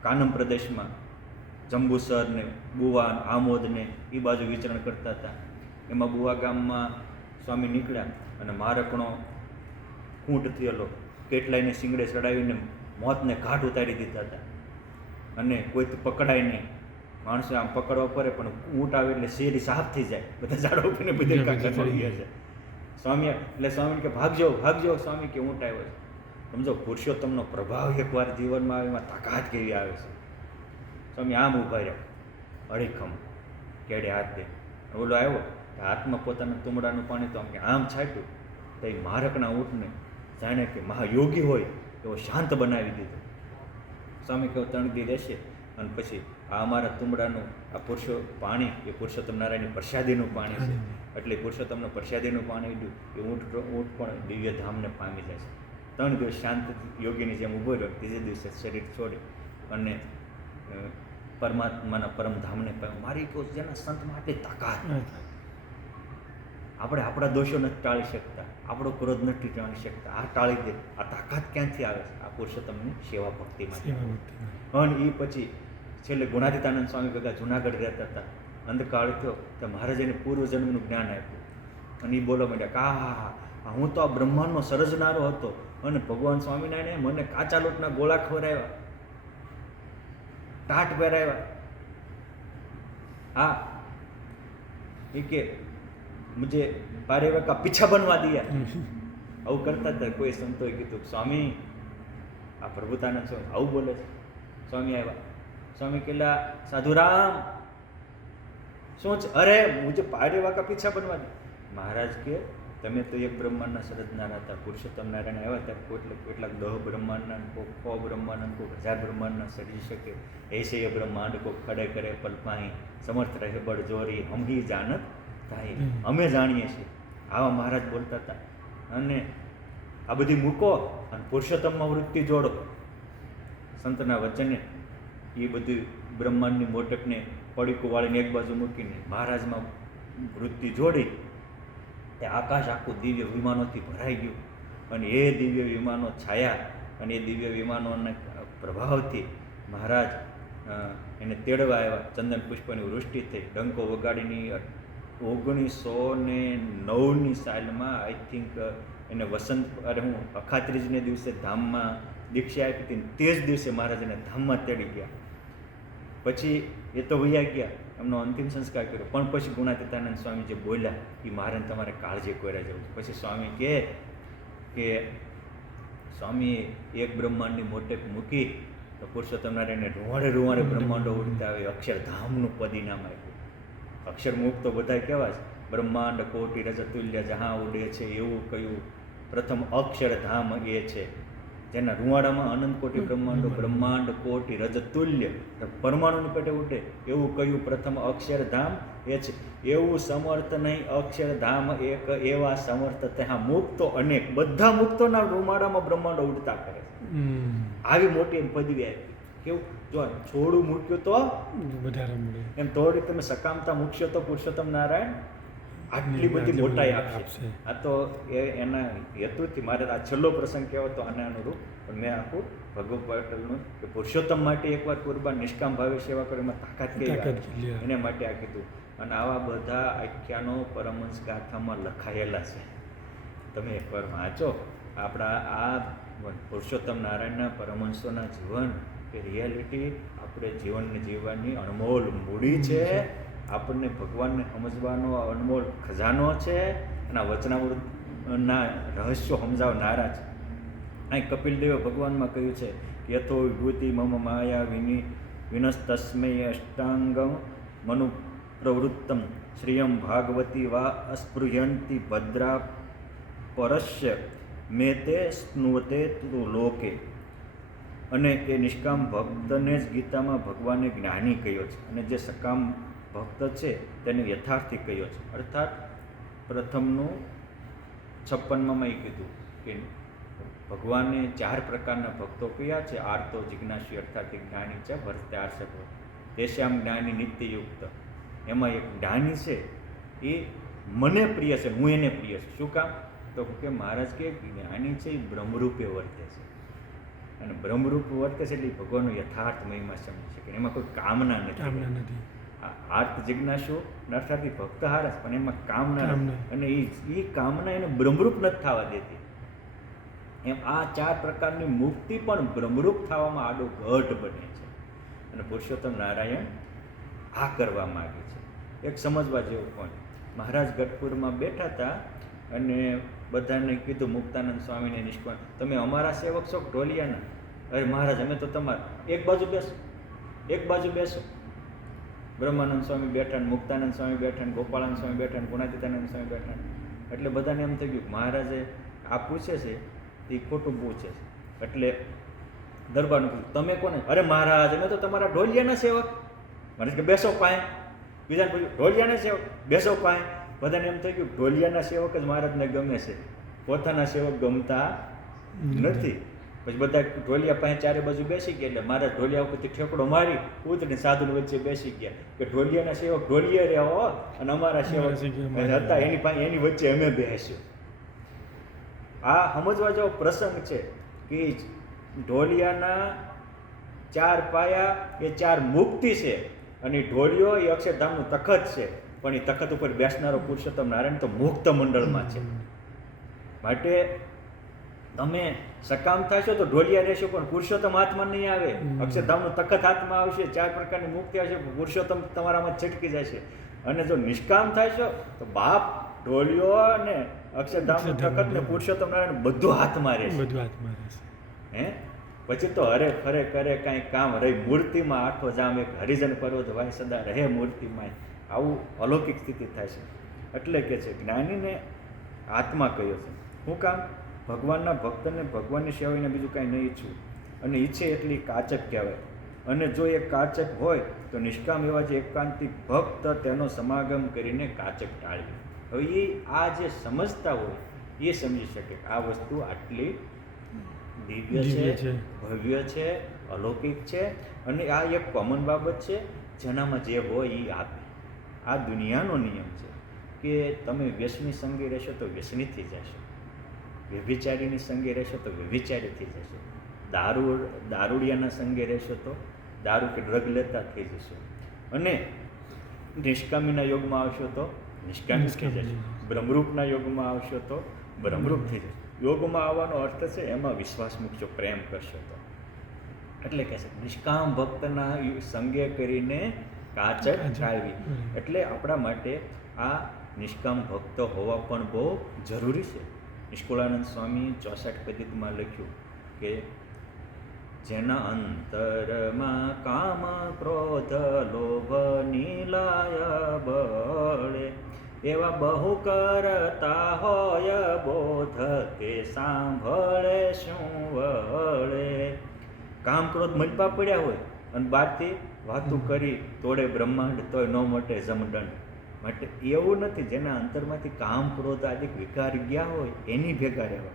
કાનમ પ્રદેશમાં જંબુસર ને બુવા આમોદ ને એ બાજુ વિચરણ કરતા હતા. એમાં બુવા ગામમાં સ્વામી નીકળ્યા અને મારકણો ઊંટ થયેલો કેટલાયને શિંગડે ચડાવીને મોતને ઘાટ ઉતારી દીધા હતા. અને કોઈ તો પકડાય નહીં, માણસો આમ પકડવા પડે પણ ઊંટ આવે એટલે શેરી સાફ થઈ જાય, બધા ઝાડો ઉપરને બધે કાકા પડી ગયા છે. સ્વામી એટલે સ્વામી કે ભાગજો ભાગજો, સ્વામી કે ઊંટ આવ્યો છે. સમજો પુરુષોત્તમનો પ્રભાવ એકવાર જીવનમાં આવે એમાં તાકાત કેવી આવે છે. સ્વામી આમ ઊભા રહ્યા, અડીખમ કેડે હાથ દે. ઓલો આવ્યો હાથમાં પોતાના તુમડાનું પાણી તો આમ કે આમ છાંટ્યું તો એ મારકના ઊંટને જાણે કે મહાયોગી હોય એવો શાંત બનાવી દીધો. સ્વામી કહો 3 દી રહેશે અને પછી આ અમારા તુમડાનું આ પાણી એ પુરુષોત્તમ નારાયણની પ્રસાદીનું પાણી છે. એટલે પુરુષોત્તમનું પ્રસાદીનું પાણી ઉડ્યું એ ઊંટ પણ દિવ્ય ધામને પામી જાય છે. 3 દિવસ શાંત યોગીની જેમ ઊભો રહ્યો. ત્રીજે દિવસે શરીર છોડી અને પરમાત્માના પરમધામને પામ્યો. મારી કહું જેના સંતમાં આટલી તાકાત. આપણે આપણા દોષો નથી ટાળી શકતા, આપણો ક્રોધ નથી ટાળી શકતા. આ ટાળી દે. આ તાકાત ક્યાંથી આવે છે? આ પુરુષોત્તમની સેવા ભક્તિમાં. અને એ પછી છેલ્લે ગુણાતીતાનંદ સ્વામી ભેગા જૂનાગઢ રહેતા હતા. અંધકાળ થયો તો મહારાજને પૂર્વજન્મનું જ્ઞાન આપ્યું અને એ બોલવા માંડ્યા કે હું તો આ બ્રહ્માંડનો સર્જનારો હતો અને ભગવાન સ્વામિનારાયણે મને કાચા લોટના ગોળા ખવડાવ્યા, ટાટ પહેરાવ્યા. હા એ કે મુझे पारेवा का पीछा बनवा दिया. આવું કરતા હતા. કોઈ સંતોએ કીધું સ્વામી આ પ્રભુતાનંદ સ્વામી આવું બોલે છે. સ્વામી આવ્યા. સ્વામી કહેલા સાધુરામ શું છે? અરે મુझे पारेवा का पीछा बनवा दिया. મહારાજ કે તમે તો એક બ્રહ્માંડના સર્જનારા હતા. પુરુષોત્તમ નારાયણ આવ્યા હતા કેટલાક 10 બ્રહ્માંડના, કોઈ 100 બ્રહ્માંડ, કોઈ 1000 બ્રહ્માંડના સર્જી શકે. ऐसे ये ब्रह्मांड को खड़े करे पलपाई समर्थ रहे बड़ जोरी हम ही जानत થાય. અમે જાણીએ છીએ. આવા મહારાજ બોલતા હતા. અને આ બધી મૂકો અને પુરુષોત્તમમાં વૃત્તિ જોડો. સંતના વચને એ બધી બ્રહ્માંડની મોટકને પડીકું વાળીને એક બાજુ મૂકીને મહારાજમાં વૃત્તિ જોડી તે આકાશ આખું દિવ્ય વિમાનોથી ભરાઈ ગયું. અને એ દિવ્ય વિમાનો છાયા અને એ દિવ્ય વિમાનોના પ્રભાવથી મહારાજ એને તેડવા આવ્યા. ચંદન પુષ્પની વૃષ્ટિ થઈ. ડંકો વગાડીની 1909ની સાલમાં આઈ થિંક એને અખાત્રીજને દિવસે ધામમાં દીક્ષા આપી હતી. તે જ દિવસે મહારાજને ધામમાં તેડી ગયા. પછી એ તો વૈયા ગયા, એમનો અંતિમ સંસ્કાર કર્યો. પણ પછી ગુણાતીતાનંદ સ્વામી જે બોલ્યા એ મહારાજ તમારે કાળજી કર્યા જવું. પછી સ્વામી કહે કે સ્વામી એક બ્રહ્માંડની મોટેક મૂકી તો પુરુષોત્તમ નારાયણને રૂવાડે બ્રહ્માંડો ઉડતા હોય, અક્ષરધામનું પદનામ આપ્યું. અક્ષરમુખ તો બધા કેવા છે, બ્રહ્માંડ કોટી રજતુલ્ય જહાં ઉડે છે એવું કયું પ્રથમ અક્ષરધામ એ છે, જેના રૂવાડામાં અનંત કોટી બ્રહ્માંડો, બ્રહ્માંડ કોટી રજતુલ્ય પરમાણુની પેટે ઉડે એવું કયું પ્રથમ અક્ષરધામ એ છે. એવું સમર્થ નહીં અક્ષરધામ એક, એવા સમર્થ ત્યાં મુક્તો અનેક, બધા મુક્તોના રૂવાડામાં બ્રહ્માંડો ઉડતા કરે છે. આવી મોટી એમ પદવી આપી. કેવું જો છોડું મૂક્યું તો વધારે મળે, એમ થોડી તમે સકામતા મૂકશો તો પુરુષોત્તમ નારાયણ આટલી બધી મોટાઈ આપશે. આ તો એના હેતુથી મારે આ છેલ્લો પ્રસંગ કહેવો તો આને અનુરૂપ, પણ મેં આખું ભગવ પટેલનું કે પુરુષોત્તમ માટે એકવાર કુરબાન નિષ્કામ ભાવે સેવા કરો એમાં તાકાત કેવી એને માટે આ કીધું. અને આવા બધા આખ્યાનો પરમહંસ ગાથામાં લખાયેલા છે, તમે એકવાર વાંચો. આપણા આ પુરુષોત્તમ નારાયણના પરમહંસોના જીવન કે રિયાલિટી આપણે જીવનને જીવવાની અણમોલ મૂડી છે, આપણને ભગવાનને સમજવાનો અનમોલ ખજાનો છે, અને આ વચનામૃતના રહસ્યો સમજાવનારા છે. અહીં કપિલદેવે ભગવાનમાં કહ્યું છે, યથો વિભૂતિ મમ માયા વિનસ્તસ્મય અષ્ટાંગમ મનુ પ્રવૃત્તમ શ્રિયમ ભાગવતી વા અસ્પૃહ્યંતિ ભદ્રા પરસ્ય મે તે સ્નુવતે તુ લોકે. અને એ નિષ્કામ ભક્તને જ ગીતામાં ભગવાને જ્ઞાની કહ્યો છે, અને જે સકામ ભક્ત છે તેને યથાર્થી કહ્યો છે. અર્થાત પ્રથમનું 56માં એ કીધું કે ભગવાને 4 પ્રકારના ભક્તો કયા છે. આર્તો જિજ્ઞાસી અર્થાત જ્ઞાની છે, વર્તે આર્ષકો તેશ્યામ જ્ઞાની નિત્યયુક્ત. એમાં એક જ્ઞાની છે એ મને પ્રિય છે, હું એને પ્રિય છું. શું કામ? તો કે મહારાજ કે જ્ઞાની છે એ બ્રહ્મરૂપે વર્તે છે, અને બ્રહ્મરૂપ વર્તે છે એટલે ભગવાનનો યથાર્થ મહિમા સમજી શકે, એમાં કોઈ કામના નથી. આર્ત જિજ્ઞાસુ અર્થાત ભક્ત હારસ, પણ એમાં કામના અને એ કામના એને બ્રહ્મરૂપ નથી થવા દેતી. એમ આ 4 પ્રકારની મુક્તિ પણ બ્રહ્મરૂપ થવામાં આડો ઘટ બને છે, અને પુરુષોત્તમ નારાયણ આ કરવા માગે છે. એક સમજવા જેવું પણ, મહારાજ ગઢપુરમાં બેઠા હતા અને બધાને કીધું, મુક્તાનંદ સ્વામીને નિષ્કામ, તમે અમારા સેવક છો ઢોલિયાના? અરે મહારાજ અમે તો તમારા. એક બાજુ બેસો. બ્રહ્માનંદ સ્વામી બેઠા, મુક્તાનંદ સ્વામી બેઠા, ગોપાળાનંદ સ્વામી બેઠા, ગુણાતીતાનંદ સ્વામી બેઠા. એટલે બધાને એમ થઈ ગયું મહારાજે આ પૂછે છે એ ખોટું પૂછે છે. એટલે દરબારનું કીધું, તમે કોને? અરે મહારાજ અમે તો તમારા ઢોલિયાના સેવક. મહારાજ કે બેસો પાએ. બીજાને પૂછ્યું, ઢોલિયાના સેવક? બેસો પાએ. બધાને એમ થઈ ગયું ઢોલિયાના સેવક જ મહારાજને ગમે છે, પોતાના સેવક ગમતા નથી. પછી બધા ઢોલિયા પાસે 4 બાજુ બેસી ગયા. એટલે મારા ઢોલિયા ઉપરથી ઠેકડો મારી ઉતરીને સાધુની વચ્ચે બેસી ગયા કે ઢોલિયાના સેવક ઢોલિયા રહ્યા હો, અને અમારા સેવક હતા એની વચ્ચે અમે બેસ્યો. આ સમજવા જેવો પ્રસંગ છે કે ઢોલિયાના 4 પાયા એ 4 મુક્તિ છે, અને ઢોલિયો એ અક્ષરધામનું તખત છે, પણ એ તખત ઉપર બેસનારો પુરુષોત્તમ નારાયણ તો મુક્ત મંડળમાં છે. માટે તમે સકામ થશો તો ઢોલિયા રહેશો, પણ પુરુષોત્તમ હાથમાં નહીં આવે. અક્ષરધામનું તખત હાથમાં આવશે, 4 પ્રકારની મુક્તિ આવશે, પુરુષોત્તમ તમારામાં છટકી જશે. અને જો નિષ્કામ થશો તો બાપ ઢોલિયો અને અક્ષરધામનું તખત ને પુરુષોત્તમ નારાયણ બધું હાથમાં રહેશે. હે પછી તો હરે ફરે કરે કાંઈ કામ રહી મૂર્તિમાં આઠો જામ, એક હરિજન પર્વત વાય સદા રહે મૂર્તિમાં. આવું અલૌકિક સ્થિતિ થાય છે. એટલે કે છે જ્ઞાનીને આત્મા કહ્યો છે. શું કામ? ભગવાનના ભક્તને ભગવાનની સેવાને બીજું કાંઈ નહીં ઈચ્છવું, અને ઈચ્છે એટલી કાચક કહેવાય. અને જો એ કાચક હોય તો નિષ્કામ એવા જે એકાંતિક ભક્ત તેનો સમાગમ કરીને કાચક ટાળવી. હવે એ આ જે સમજતા હોય એ સમજી શકે આ વસ્તુ આટલી દિવ્ય છે, ભવ્ય છે, અલૌકિક છે, અને આ એક કોમન બાબત છે જેનામાં જે હોય એ આપે. આ દુનિયાનો નિયમ છે કે તમે વ્યસની સંગે રહેશો તો વ્યસની થઈ જશો, વ્યભિચારીની સંગે રહેશો તો વ્યભિચારી થઈ જશો, દારૂડિયાના સંગે રહેશો તો દારૂ કે ડ્રગ લેતા થઈ જશો, અને નિષ્કામીના યોગમાં આવશો તો નિષ્કામી થઈ જશો, બ્રહ્મરૂપના યોગમાં આવશો તો બ્રહ્મરૂપ થઈ જશો. યોગમાં આવવાનો અર્થ છે એમાં વિશ્વાસ મૂકશો, પ્રેમ કરશો તો. એટલે કે છે નિષ્કામ ભક્તના સંગે કરીને કાચક ટાળવી. એટલે આપણા માટે આ નિષ્કામ ભક્ત હોવા પણ બહુ જરૂરી છે. નિષ્કુળાનંદ સ્વામી 64 પદ્ધતિમાં લખ્યું કે જેના અંતરમાં કામ ક્રોધ લોભ નીલાય બળે એવા બહુ કરતા હોય બોધ તે સાંભળે શું વળે. કામ ક્રોધ મલપા પડ્યા હોય અને બહારથી વાતું કરી તોડે બ્રહ્માંડ તોય ન મોટે જમદંડ. માટે એવું નથી, જેના અંતરમાંથી કામ ક્રોધ આદિ વિકાર ગયા હોય એની ભેગા રહેવા,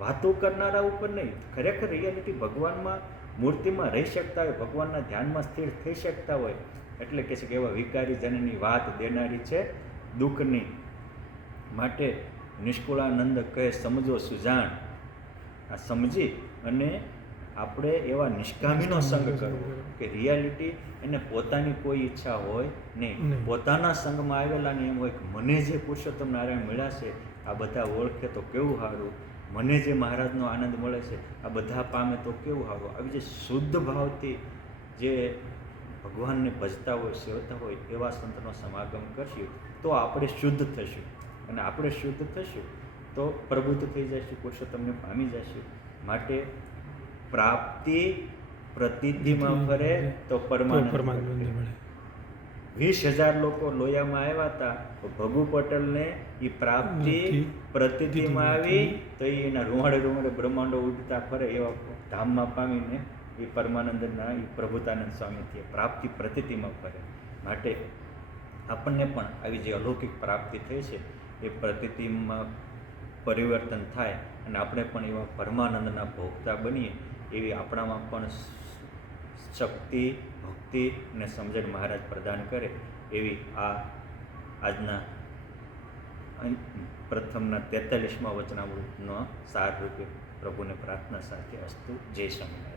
વાતો કરનારા ઉપર નહીં. ખરેખર રિયાલિટી ભગવાનમાં મૂર્તિમાં રહી શકતા હોય, ભગવાનના ધ્યાનમાં સ્થિર થઈ શકતા હોય એટલે કે છે કે એવા વિકારી જનની વાત દેનારી છે દુઃખની. માટે નિષ્કુળાનંદ કહે સમજો સુજાણ. આ સમજી અને આપણે એવા નિષ્કામીનો સંગ કરવો કે રિયાલિટી એને પોતાની કોઈ ઈચ્છા હોય નહીં. પોતાના સંગમાં આવેલા ને એમ હોય કે મને જે પુરુષોત્તમ નારાયણ મળ્યા છે આ બધા ઓળખે તો કેવું સારું, મને જે મહારાજનો આનંદ મળે છે આ બધા પામે તો કેવું સારું. આવી જે શુદ્ધ ભાવથી જે ભગવાનને ભજતા હોય સેવતા હોય એવા સંતનો સમાગમ કરશું તો આપણે શુદ્ધ થશું. અને આપણે શુદ્ધ થશું તો પ્રબુદ્ધ થઈ જઈશું, પુરુષોત્તમને પામી જઈશું. માટે પ્રાપ્તિ પ્રતિથિમાં ફરે તો પરમાનંદ મળે. 20,000 લોકો લોયામાં આવ્યા હતા તો ભગુ પટેલને એ પ્રાપ્તિ પ્રતિથિમાં આવી તો એના રૂવાડે બ્રહ્માંડો ઉડતા ફરે એવા ધામમાં પામીને એ પરમાનંદના એ પ્રભુતાનંદ સ્વામીથી પ્રાપ્તિ પ્રતિથિમાં ફરે. માટે આપણને પણ આવી જે અલૌકિક પ્રાપ્તિ થઈ છે એ પ્રતિથિમાં પરિવર્તન થાય અને આપણે પણ એવા પરમાનંદના ભોગતા બનીએ એવી આપણામાં પણ શક્તિ ભક્તિ અને સમજણ મહારાજ પ્રદાન કરે એવી આ આજના પ્રથમના 43મા વચનામૃતનો સાર રૂપે પ્રભુને પ્રાર્થના સાથે અસ્તુ. જય સ્વામિનારાયણ.